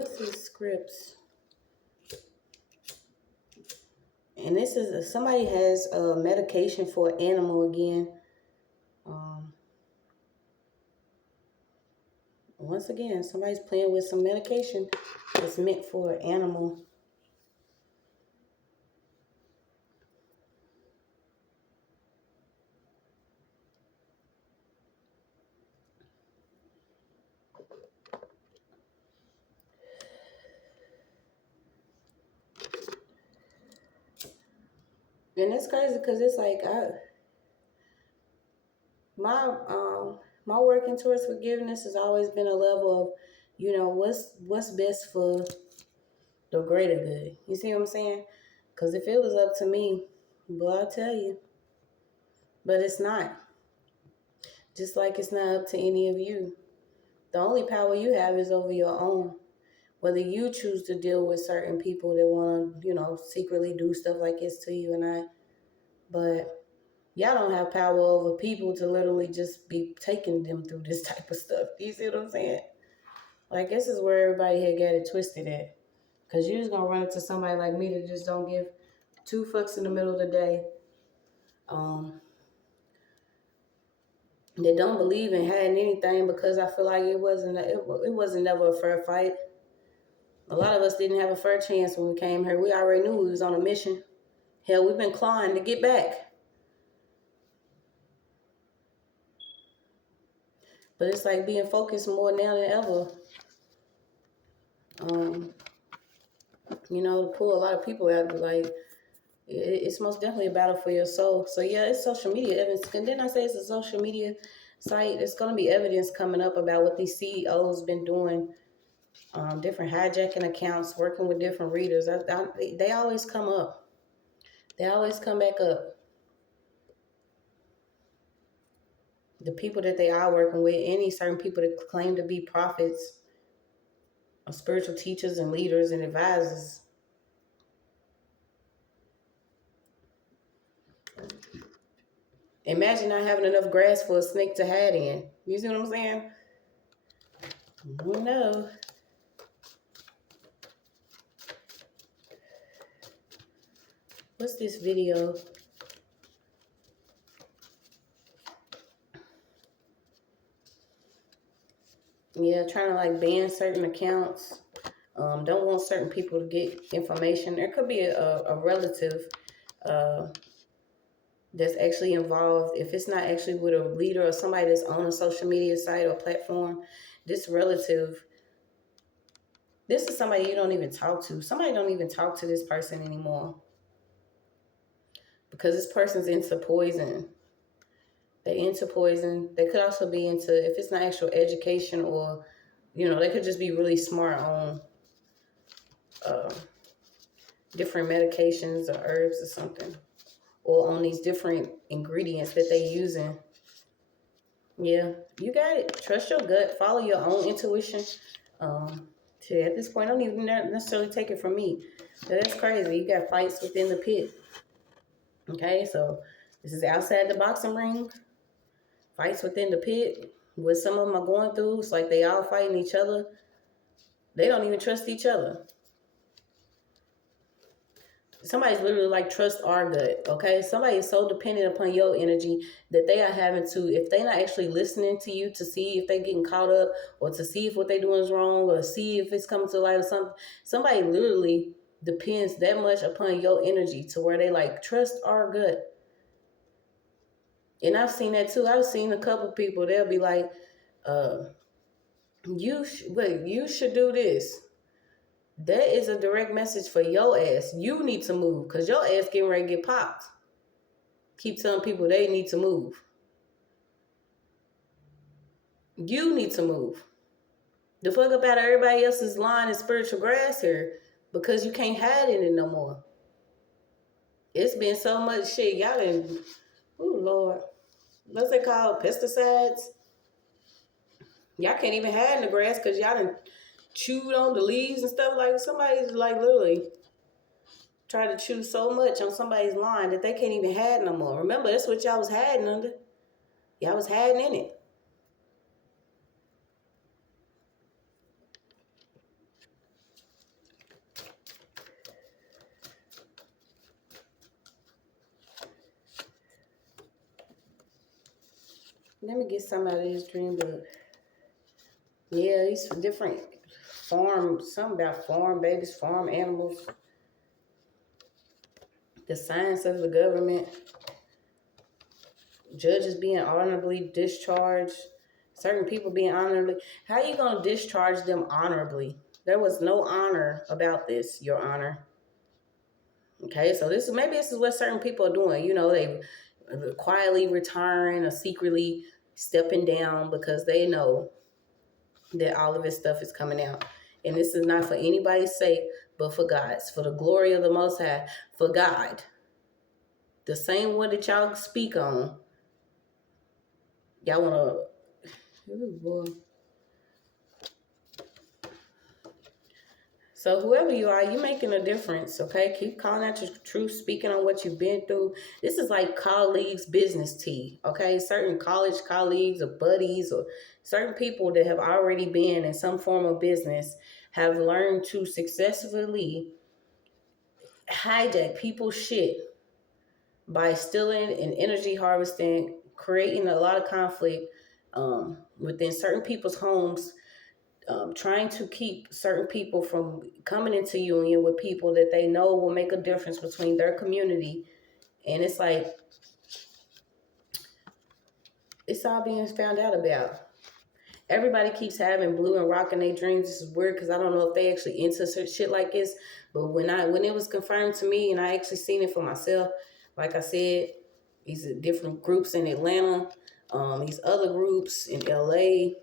what's his scripts? And this is somebody has a medication for an animal again. Once again, somebody's playing with some medication that's meant for an animal. And it's crazy because it's like my working towards forgiveness has always been a level of, you know, what's best for the greater good. You see what I'm saying? Because if it was up to me, boy, I'll tell you. But it's not. Just like it's not up to any of you. The only power you have is over your own. Whether you choose to deal with certain people that want to, you know, secretly do stuff like this to you and I. But y'all don't have power over people to literally just be taking them through this type of stuff. Do you see what I'm saying? Like, this is where everybody had got it twisted at. Because you're just going to run into somebody like me that just don't give two fucks in the middle of the day. That don't believe in having anything because I feel like it wasn't never a fair fight. A lot of us didn't have a fair chance when we came here. We already knew we was on a mission. Hell, we've been clawing to get back. But it's like being focused more now than ever. You know, to pull a lot of people out, like, it's most definitely a battle for your soul. So yeah, it's social media evidence. And then I say it's a social media site. There's going to be evidence coming up about what these CEOs been doing, different hijacking accounts, working with different readers. They always come up. They always come back up. The people that they are working with, any certain people that claim to be prophets, or spiritual teachers and leaders and advisors. Imagine not having enough grass for a snake to hide in. You see what I'm saying? No. What's this video? Yeah, trying to like ban certain accounts. Don't want certain people to get information. There could be a relative that's actually involved. If it's not actually with a leader or somebody that's on a social media site or platform, this relative, this is somebody you don't even talk to. Somebody don't even talk to this person anymore. Because this person's into poison. They're into poison. They could also be into, if it's not actual education or, you know, they could just be really smart on different medications or herbs or something. Or on these different ingredients that they using. Yeah, you got it. Trust your gut. Follow your own intuition. At this point, don't even necessarily take it from me. That's crazy. You got fights within the pit. Okay, so this is outside the boxing ring. Fights within the pit. What some of them are going through, it's like they all fighting each other. They don't even trust each other. Somebody's literally like, trust our gut, okay? Somebody is so dependent upon your energy that they are having to, if they're not actually listening to you to see if they're getting caught up or to see if what they're doing is wrong or see if it's coming to light or something. Somebody literally depends that much upon your energy to where they like, trust our gut. And I've seen that too. I've seen a couple people, they'll be like, you should do this. That is a direct message for your ass. You need to move because your ass getting ready to get popped. Keep telling people they need to move. You need to move. The fuck up out of everybody else's line of spiritual grass here because you can't hide in it no more. It's been so much shit. Y'all done, oh Lord. What's it called? Pesticides? Y'all can't even hide in the grass because y'all done chewed on the leaves and stuff. Like somebody's like literally try to chew so much on somebody's line that they can't even hide no more. Remember, that's what y'all was hiding under. Y'all was hiding in it. Let me get some out of this dream book. Yeah, these different something about farm babies, farm animals, the science of the government, judges being honorably discharged, certain people being honorably. How are you going to discharge them honorably? There was no honor about this, Your Honor. Okay, so maybe this is what certain people are doing. You know, they quietly retiring or secretly stepping down because they know that all of this stuff is coming out. And this is not for anybody's sake, but for God's, for the glory of the Most High, for God. The same one that y'all speak on. Y'all want to, ooh, boy. So whoever you are, you're making a difference, okay? Keep calling out your truth, speaking on what you've been through. This is like colleagues' business tea, okay? Certain college colleagues or buddies or certain people that have already been in some form of business have learned to successfully hijack people's shit by stealing and energy harvesting, creating a lot of conflict within certain people's homes, trying to keep certain people from coming into union with people that they know will make a difference between their community. And it's like, it's all being found out about. Everybody keeps having blue and rock in their dreams. This is weird because I don't know if they actually into shit like this. But when it was confirmed to me and I actually seen it for myself, like I said, these are different groups in Atlanta, these other groups in LA.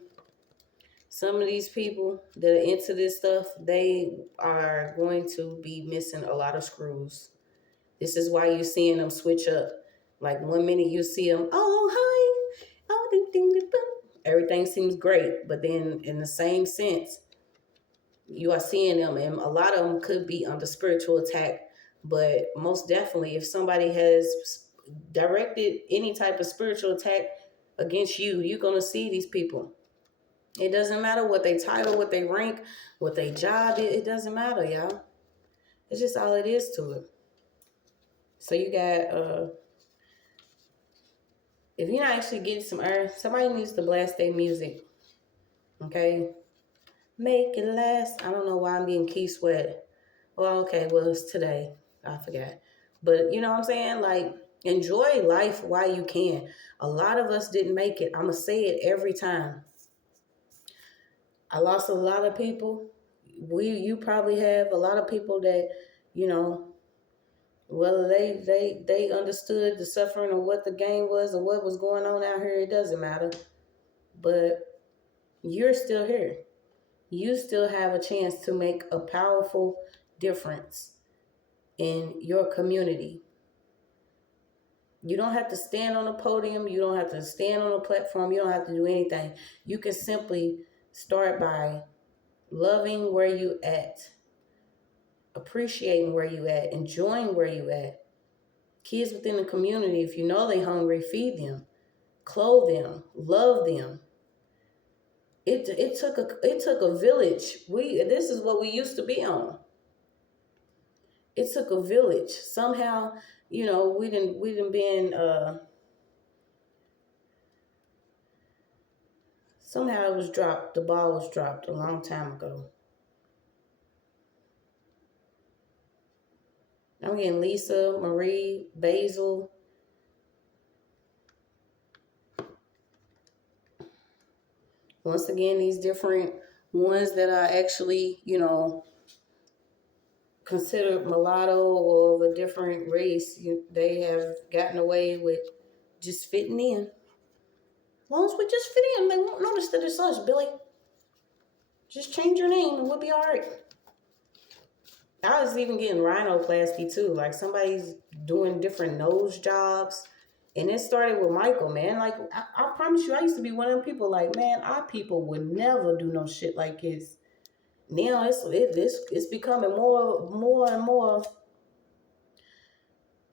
Some of these people that are into this stuff, they are going to be missing a lot of screws. This is why you're seeing them switch up. Like 1 minute you see them, oh, hi, oh, ding, ding, ding, boom. Everything seems great. But then in the same sense, you are seeing them, and a lot of them could be under spiritual attack. But most definitely, if somebody has directed any type of spiritual attack against you, you're going to see these people. It doesn't matter what they title, what they rank, what they job is. It doesn't matter, y'all. It's just all it is to it. So you got, if you're not actually getting some earth, somebody needs to blast their music. Okay? Make it last. I don't know why I'm getting Key Sweat. Well, okay, well, it's today. I forgot. But you know what I'm saying? Like, enjoy life while you can. A lot of us didn't make it. I'm going to say it every time. I lost a lot of people. You probably have a lot of people that, you know, whether they understood the suffering or what the game was or what was going on out here, it doesn't matter. But you're still here. You still have a chance to make a powerful difference in your community. You don't have to stand on a podium. You don't have to stand on a platform. You don't have to do anything. You can simply start by loving where you at, appreciating where you at, enjoying where you at. Kids within the community, if you know they hungry, feed them, clothe them, love them. It took a village. This is what we used to be on. It took a village. Somehow, you know, we didn't been somehow it was dropped. The ball was dropped a long time ago. I'm getting Lisa, Marie, Basil. Once again, these different ones that are actually, you know, considered mulatto or of a different race, they have gotten away with just fitting in. As long as we just fit in, they won't notice that it's us, Billy. Just change your name and we'll be all right. I was even getting rhinoplasty too. Like somebody's doing different nose jobs. And it started with Michael, man. Like, I promise you, I used to be one of them people like, man, our people would never do no shit like this. Now it's becoming more and more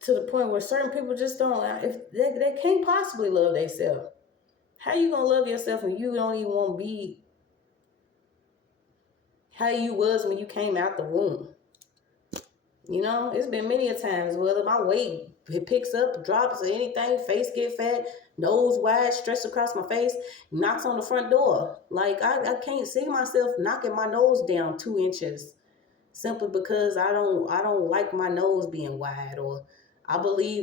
to the point where certain people just don't, if they can't possibly love themselves. How you gonna love yourself when you don't even want to be how you was when you came out the womb? You know, it's been many a times, whether my weight it picks up, drops, or anything, face get fat, nose wide, stretched across my face, knocks on the front door. Like, I can't see myself knocking my nose down 2 inches simply because I don't like my nose being wide, or I believe